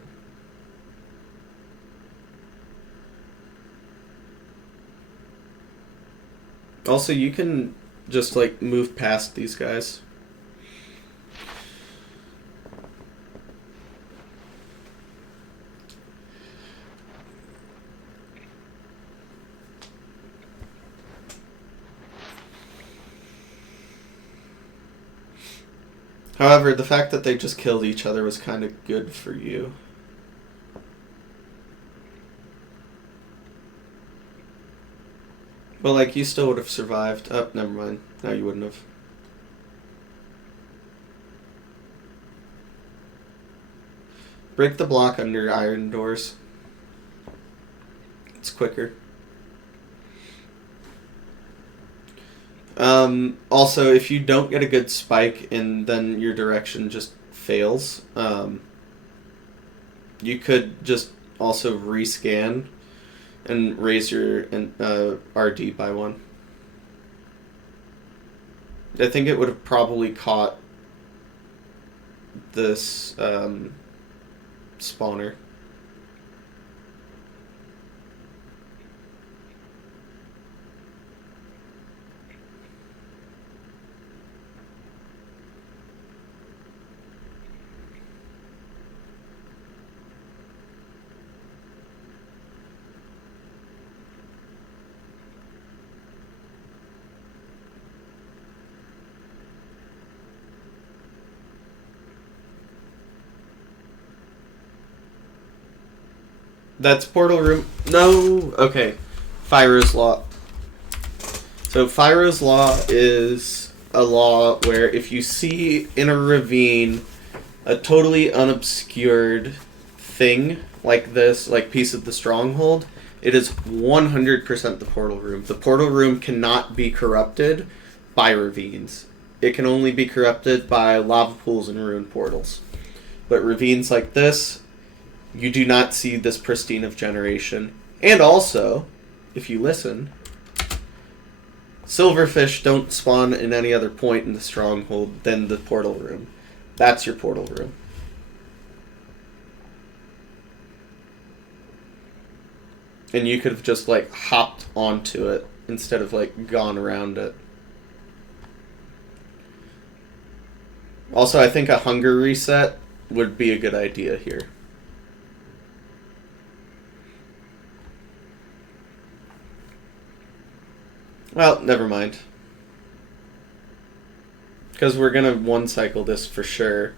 Also, you can just, like, move past these guys. However, the fact that they just killed each other was kind of good for you. But, like, you still would have survived. Oh, never mind. No, you wouldn't have. Break the block under iron doors. It's quicker. Also, if you don't get a good spike and then your direction just fails, you could just also rescan and raise your RD by 1. I think it would have probably caught this spawner. That's portal room. No. Okay. Fyro's Law. So Fyro's Law is a law where if you see in a ravine a totally unobscured thing like this, like piece of the stronghold, it is 100% the portal room. The portal room cannot be corrupted by ravines. it can only be corrupted by lava pools and ruined portals. But ravines like this, you do not see this pristine of generation. And also, if you listen, silverfish don't spawn in any other point in the stronghold than the portal room. That's your portal room. And you could have just, like, hopped onto it instead of, like, gone around it. Also, I think a hunger reset would be a good idea here. Well, never mind. Because we're going to one-cycle this for sure.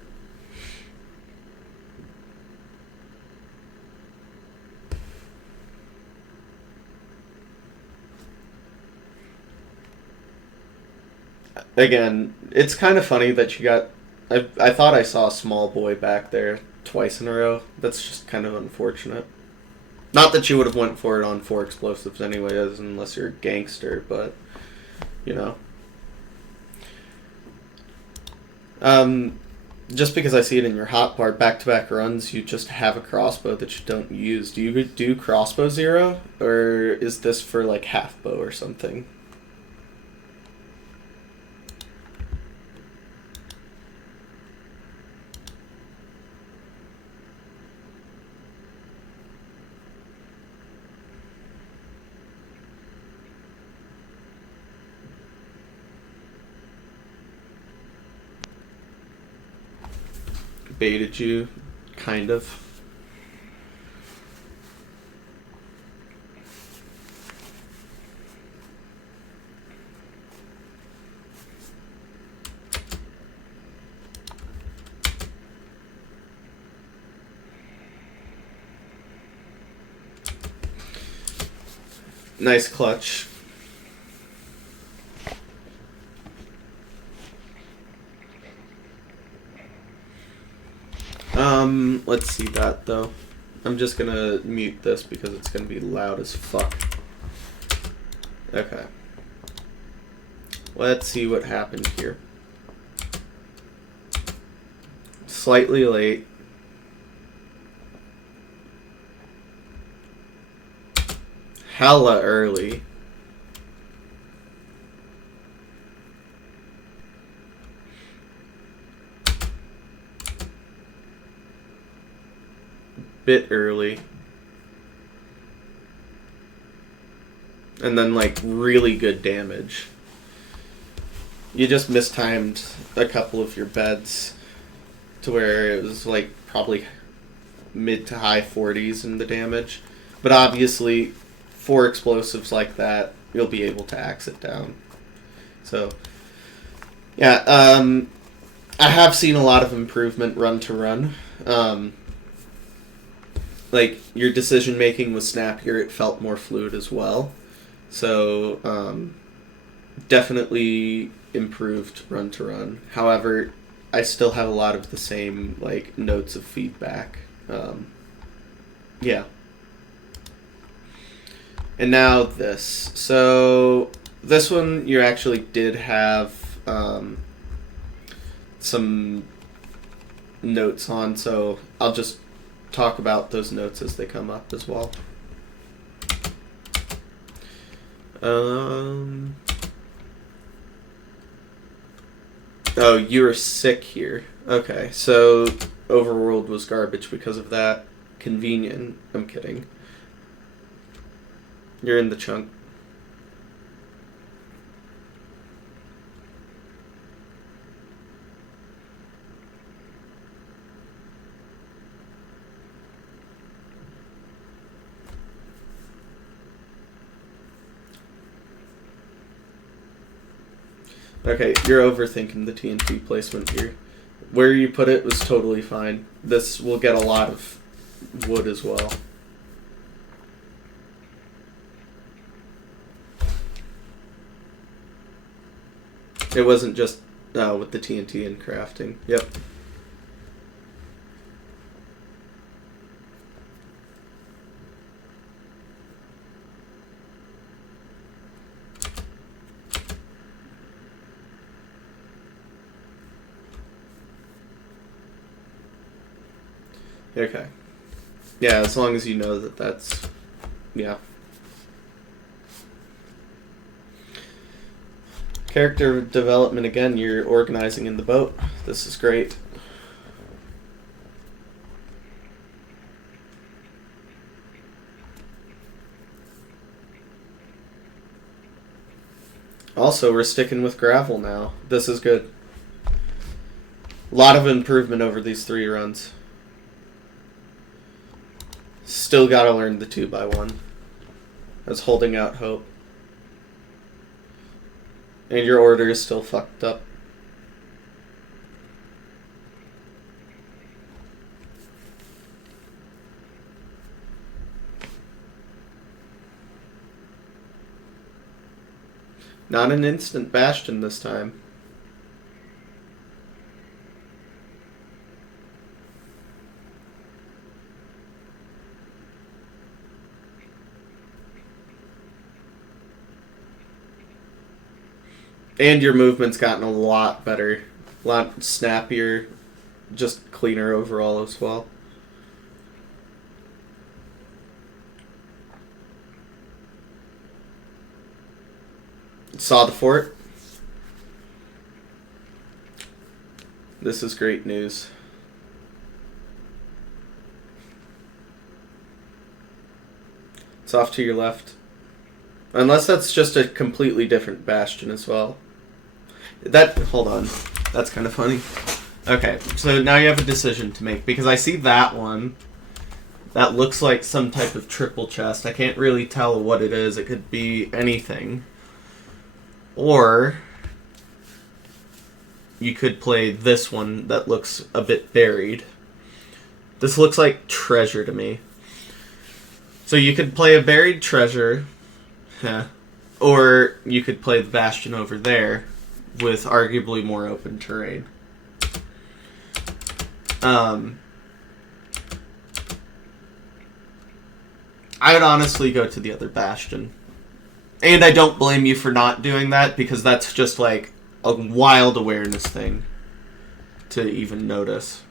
Again, it's kind of funny that you got... I thought I saw a small boy back there twice in a row. That's just kind of unfortunate. Not that you would have went for it on 4 explosives anyways, unless you're a gangster, but, you know. Just because I see it in your hotbar, back-to-back runs, you just have a crossbow that you don't use. Do you do crossbow 0, or is this for, like, half bow or something? Baited you, kind of. Nice clutch. Let's see that, though. I'm just gonna mute this because it's gonna be loud as fuck. Okay. Let's see what happened here. Slightly late. Hella early. Bit early. And then, like, really good damage. You just mistimed a couple of your beds to where it was, like, probably mid to high 40s in the damage. But obviously, 4 explosives like that, you'll be able to axe it down. So, yeah, I have seen a lot of improvement run to run. Like, your decision making was snappier, it felt more fluid as well. So, definitely improved run to run. However, I still have a lot of the same, like, notes of feedback. Yeah. And now this. So, this one you actually did have some notes on, so I'll just talk about those notes as they come up as well. Oh, you were sick here. Okay, so Overworld was garbage because of that. Convenient. I'm kidding. You're in the chunk. Okay, you're overthinking the TNT placement here. Where you put it was totally fine. This will get a lot of wood as well. It wasn't just with the TNT and crafting. Yep. Okay. Yeah, as long as you know that that's... Yeah. Character development, again, you're organizing in the boat. This is great. Also, we're sticking with gravel now. This is good. A lot of improvement over these 3 runs. Still gotta learn the 2x1. That's holding out hope. And your order is still fucked up. Not an instant bastion this time. And your movement's gotten a lot better. A lot snappier. Just cleaner overall as well. Saw the fort. This is great news. It's off to your left. Unless that's just a completely different bastion as well. Hold on. That's kind of funny. Okay, so now you have a decision to make. Because I see that one. That looks like some type of triple chest. I can't really tell what it is. It could be anything. Or you could play this one that looks a bit buried. This looks like treasure to me. So you could play a buried treasure. Or you could play the bastion over there with arguably more open terrain. I would honestly go to the other bastion. And I don't blame you for not doing that, because that's just like a wild awareness thing to even notice.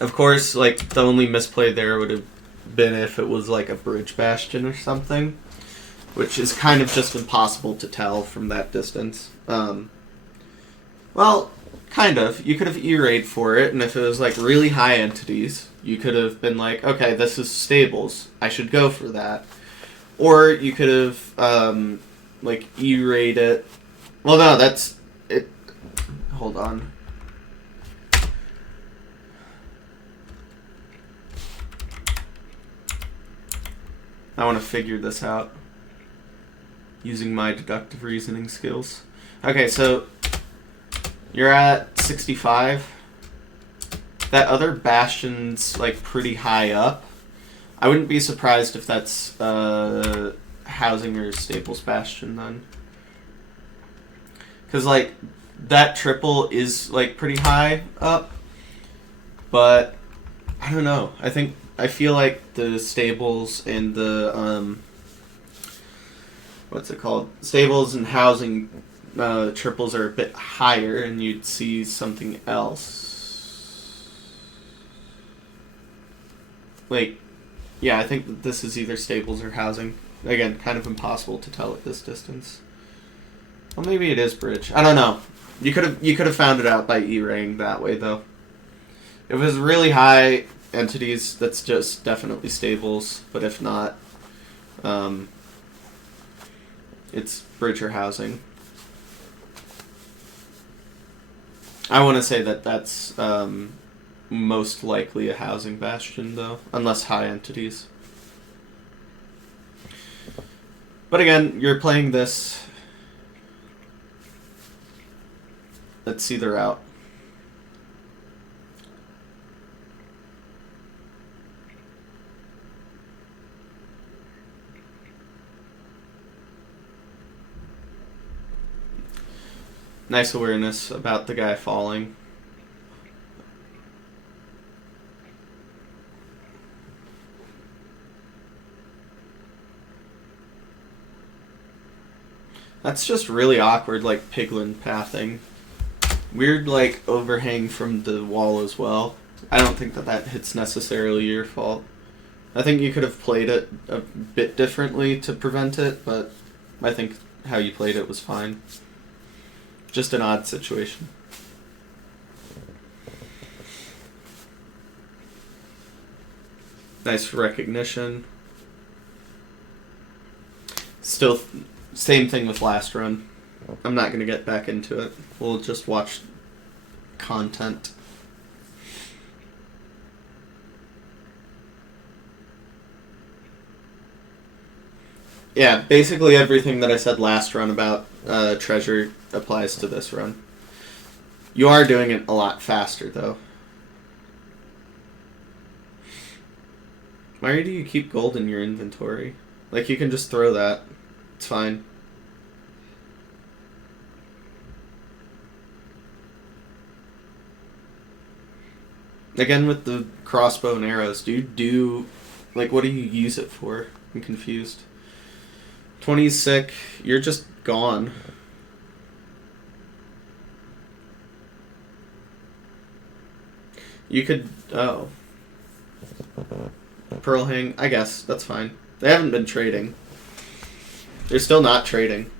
Of course, like, the only misplay there would have been if it was like a bridge bastion or something, which is kind of just impossible to tell from that distance. Well, kind of. You could have E-rayed for it, and if it was like really high entities, you could have been like, okay, this is stables. I should go for that. Or you could have, like, E-rayed it. Well, no, that's... it. Hold on. I want to figure this out using my deductive reasoning skills. Okay, so you're at 65. That other bastion's like pretty high up. I wouldn't be surprised if that's housing or stables bastion then. Because like that triple is like pretty high up. But I don't know. I feel like the stables and the what's it called? Stables and housing triples are a bit higher, and you'd see something else. Like, yeah, I think that this is either stables or housing. Again, kind of impossible to tell at this distance. Well, maybe it is bridge. I don't know. You could have found it out by E-raying that way, though. If it was really high entities, that's just definitely stables. But if not, it's bridge or housing. I want to say that that's most likely a housing bastion, though, unless high entities. But again, you're playing this. Let's see the route. Nice awareness about the guy falling. That's just really awkward, like piglin pathing. Weird, like, overhang from the wall as well. I don't think that that hits necessarily your fault. I think you could have played it a bit differently to prevent it, but I think how you played it was fine. Just an odd situation. Nice recognition. Still, same thing with last run. I'm not going to get back into it. We'll just watch content. Yeah, basically everything that I said last run about treasure applies to this run. You are doing it a lot faster, though. Why do you keep gold in your inventory? Like, you can just throw that. It's fine. Again, with the crossbow and arrows, like, what do you use it for? I'm confused. 20's sick. You're just gone. You could... Oh. Pearl hang. I guess. That's fine. They haven't been trading. They're still not trading.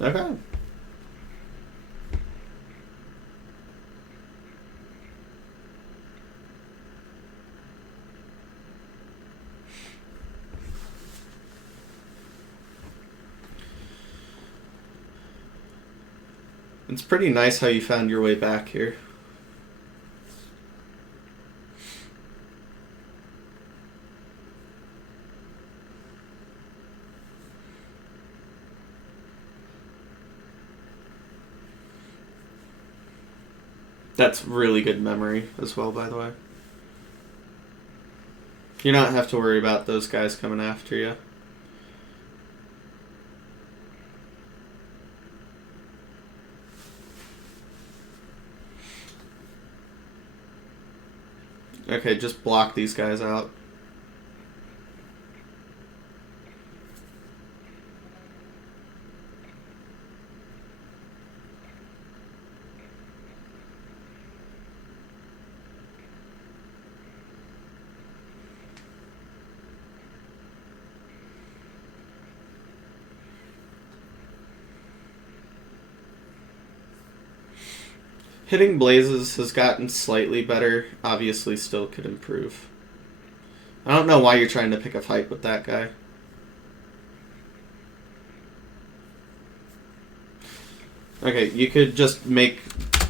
Okay. It's pretty nice how you found your way back here. That's really good memory as well, by the way. You don't have to worry about those guys coming after you. Okay, just block these guys out. Hitting blazes has gotten slightly better. Obviously, still could improve. I don't know why you're trying to pick a fight with that guy. Okay, you could just make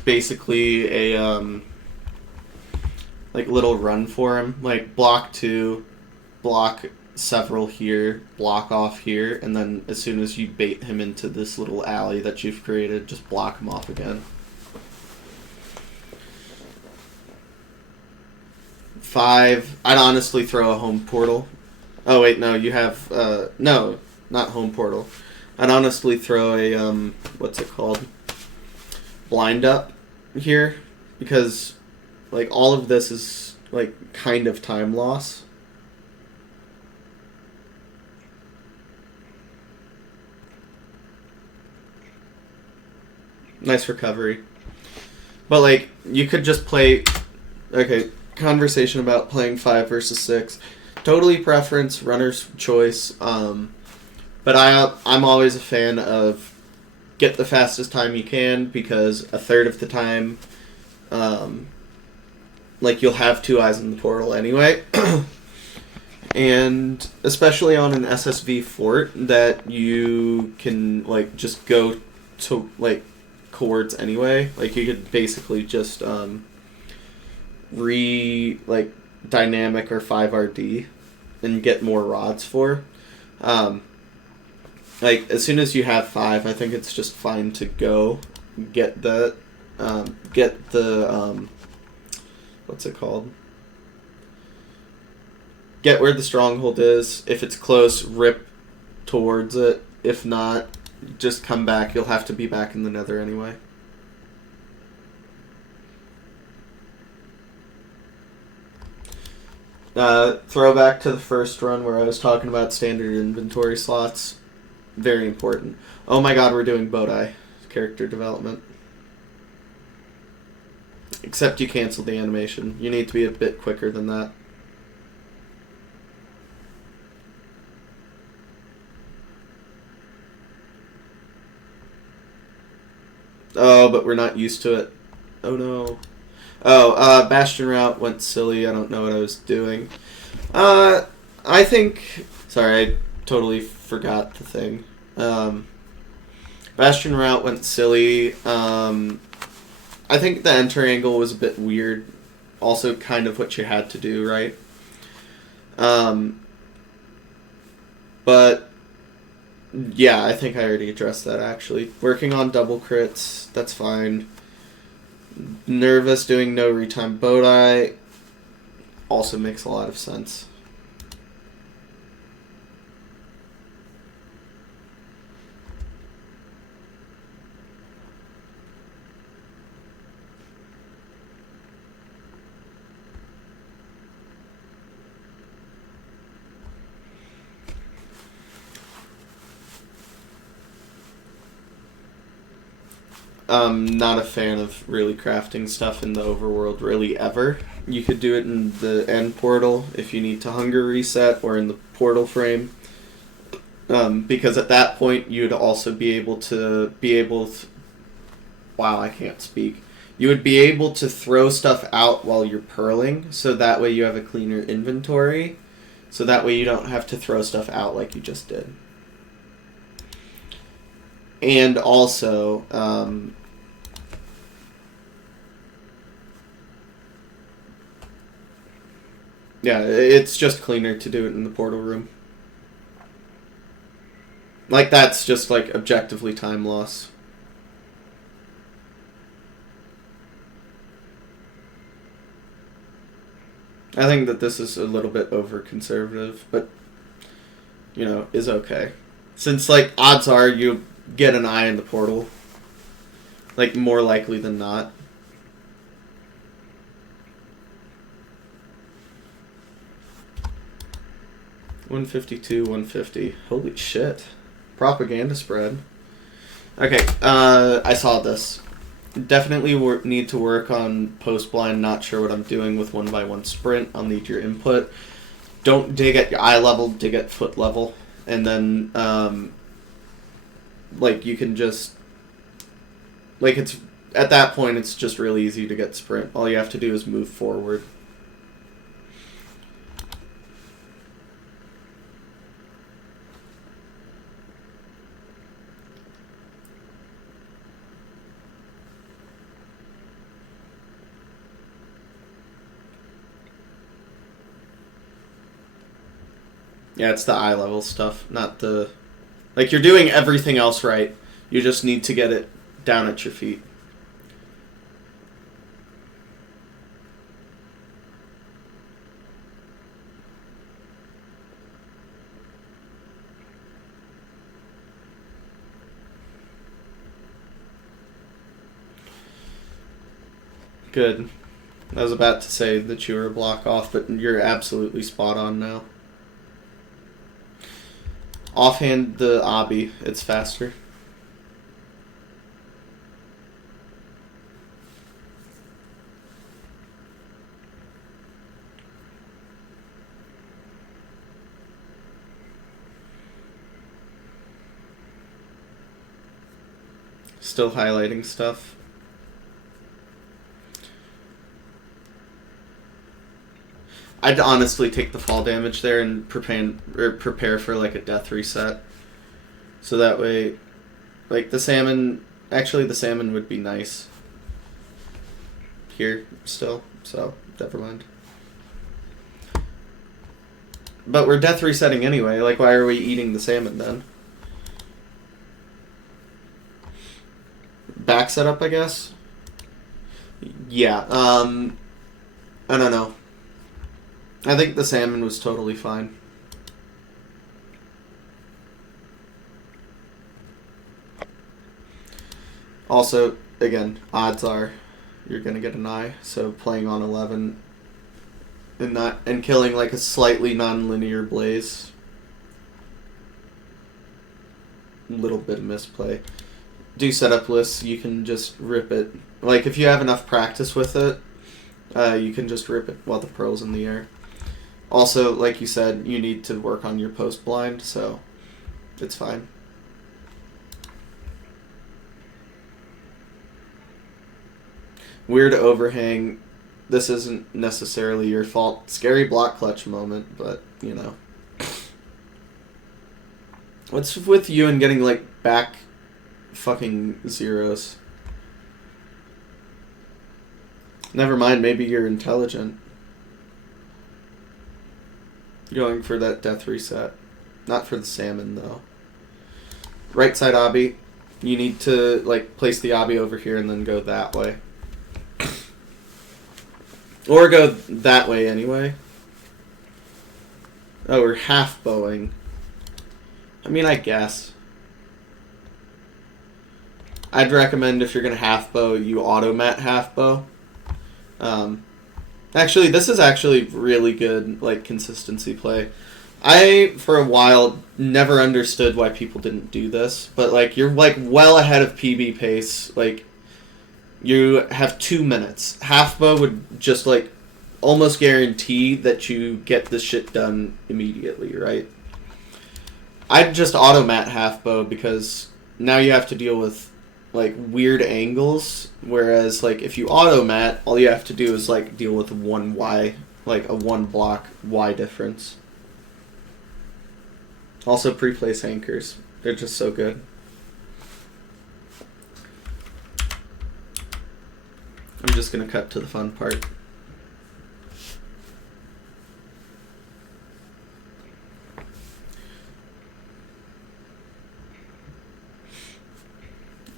basically a like little run for him. Like block 2, block several here, block off here, and then as soon as you bait him into this little alley that you've created, just block him off again. 5. I'd honestly throw a home portal. Oh wait, no, you have no, not home portal. I'd honestly throw a what's it called? Blind up here, because like all of this is like kind of time loss. Nice recovery. But like you could just play okay, conversation about playing 5 versus 6. Totally preference, runner's choice. But I'm always a fan of get the fastest time you can, because a third of the time, like you'll have 2 eyes in the portal anyway. And especially on an SSV fort that you can like just go to like chords anyway. Like you could basically just dynamic or 5RD and get more rods for. Like as soon as you have 5, I think it's just fine to go get the what's it called? Get where the stronghold is. If it's close, rip towards it. If not, just come back. You'll have to be back in the nether anyway. Throwback to the first run where I was talking about standard inventory slots. Very important. Oh my god, we're doing Bodai. character development. Except you canceled the animation. You need to be a bit quicker than that. Oh, but we're not used to it. Oh no. Oh, Bastion Route went silly. I don't know what I was doing. I think... Sorry, I totally forgot the thing. Bastion Route went silly. I think the enter angle was a bit weird. Also kind of what you had to do, right? But... Yeah, I think I already addressed that, actually. Working on double crits, that's fine. Nervous doing no retime Bodai also makes a lot of sense. I'm not a fan of really crafting stuff in the overworld really ever. You could do it in the end portal if you need to hunger reset, or in the portal frame. Because at that point you'd also be able to wow, I can't speak. You would be able to throw stuff out while you're purling, so that way you have a cleaner inventory. So that way you don't have to throw stuff out like you just did. And also, yeah, it's just cleaner to do it in the portal room. Like, that's just, like, objectively time loss. I think that this is a little bit over-conservative, but, you know, is okay. Since, like, odds are you get an eye in the portal. Like, more likely than not. $152, $150. Holy shit. Propaganda spread. Okay, I saw this. Definitely need to work on post-blind. Not sure what I'm doing with 1x1 sprint. I'll need your input. Don't dig at your eye level, dig at foot level. And then, like, you can just... Like, it's... At that point, it's just really easy to get sprint. All you have to do is move forward. Yeah, it's the eye level stuff, not the... Like, you're doing everything else right. You just need to get it down at your feet. Good. I was about to say that you were a block off, but you're absolutely spot on now. Offhand the obby, it's faster. Still highlighting stuff. I'd honestly take the fall damage there and prepare for like a death reset. So that way, like the salmon, actually the salmon would be nice here still, so never mind. But we're death resetting anyway, like why are we eating the salmon then? Back setup, I guess? Yeah, I don't know. I think the salmon was totally fine. Also, again, odds are you're gonna get an eye, so playing on 11 and killing like a slightly non-linear blaze. Little bit of misplay. do setup lists, you can just rip it. Like, if you have enough practice with it, you can just rip it while the pearl's in the air. Also, like you said, you need to work on your post blind, so it's fine. Weird overhang. This isn't necessarily your fault. Scary block clutch moment, but, you know. What's with you and getting, like, back fucking zeros? Never mind, maybe you're intelligent. Going for that death reset. Not for the salmon, though. Right side obby. You need to, like, place the obby over here and then go that way. Or go that way anyway. Oh, we're half bowing. I mean, I guess. I'd recommend if you're going to half bow, you auto-mat half bow. Actually, this is actually really good, like, consistency play. I, for a while, never understood why people didn't do this. But, like, you're, like, well ahead of PB pace. Like, you have 2 minutes. Half bow would just, like, almost guarantee that you get this shit done immediately, right? I'd just auto-mat half bow because now you have to deal with, like, weird angles, whereas, like, if you auto-mat, all you have to do is, like, deal with one Y, like, a one block Y difference. Also, pre-place anchors. They're just so good. I'm just gonna cut to the fun part.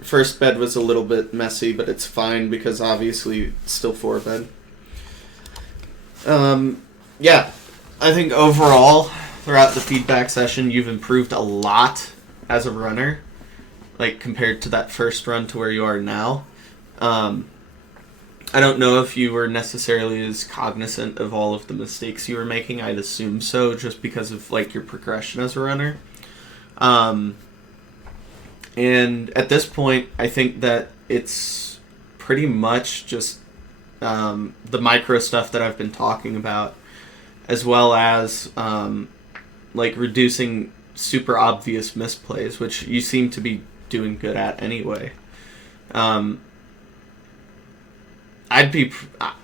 First bed was a little bit messy, but it's fine because obviously it's still 4 bed. Yeah, I think overall, throughout the feedback session, you've improved a lot as a runner, like compared to that first run to where you are now. I don't know if you were necessarily as cognizant of all of the mistakes you were making. I'd assume so, just because of like your progression as a runner. And at this point, I think that it's pretty much just the micro stuff that I've been talking about, as well as like reducing super obvious misplays, which you seem to be doing good at anyway. I'd be,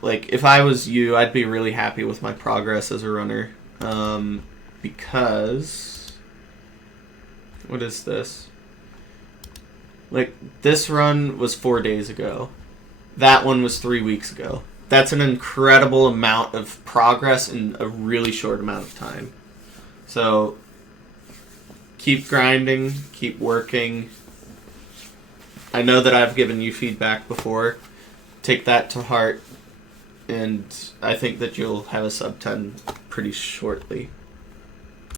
like, if I was you, I'd be really happy with my progress as a runner. Because, what is this? Like, this run was 4 days ago. That one was 3 weeks ago. That's an incredible amount of progress in a really short amount of time. So, keep grinding, keep working. I know that I've given you feedback before. Take that to heart, and I think that you'll have a sub 10 pretty shortly.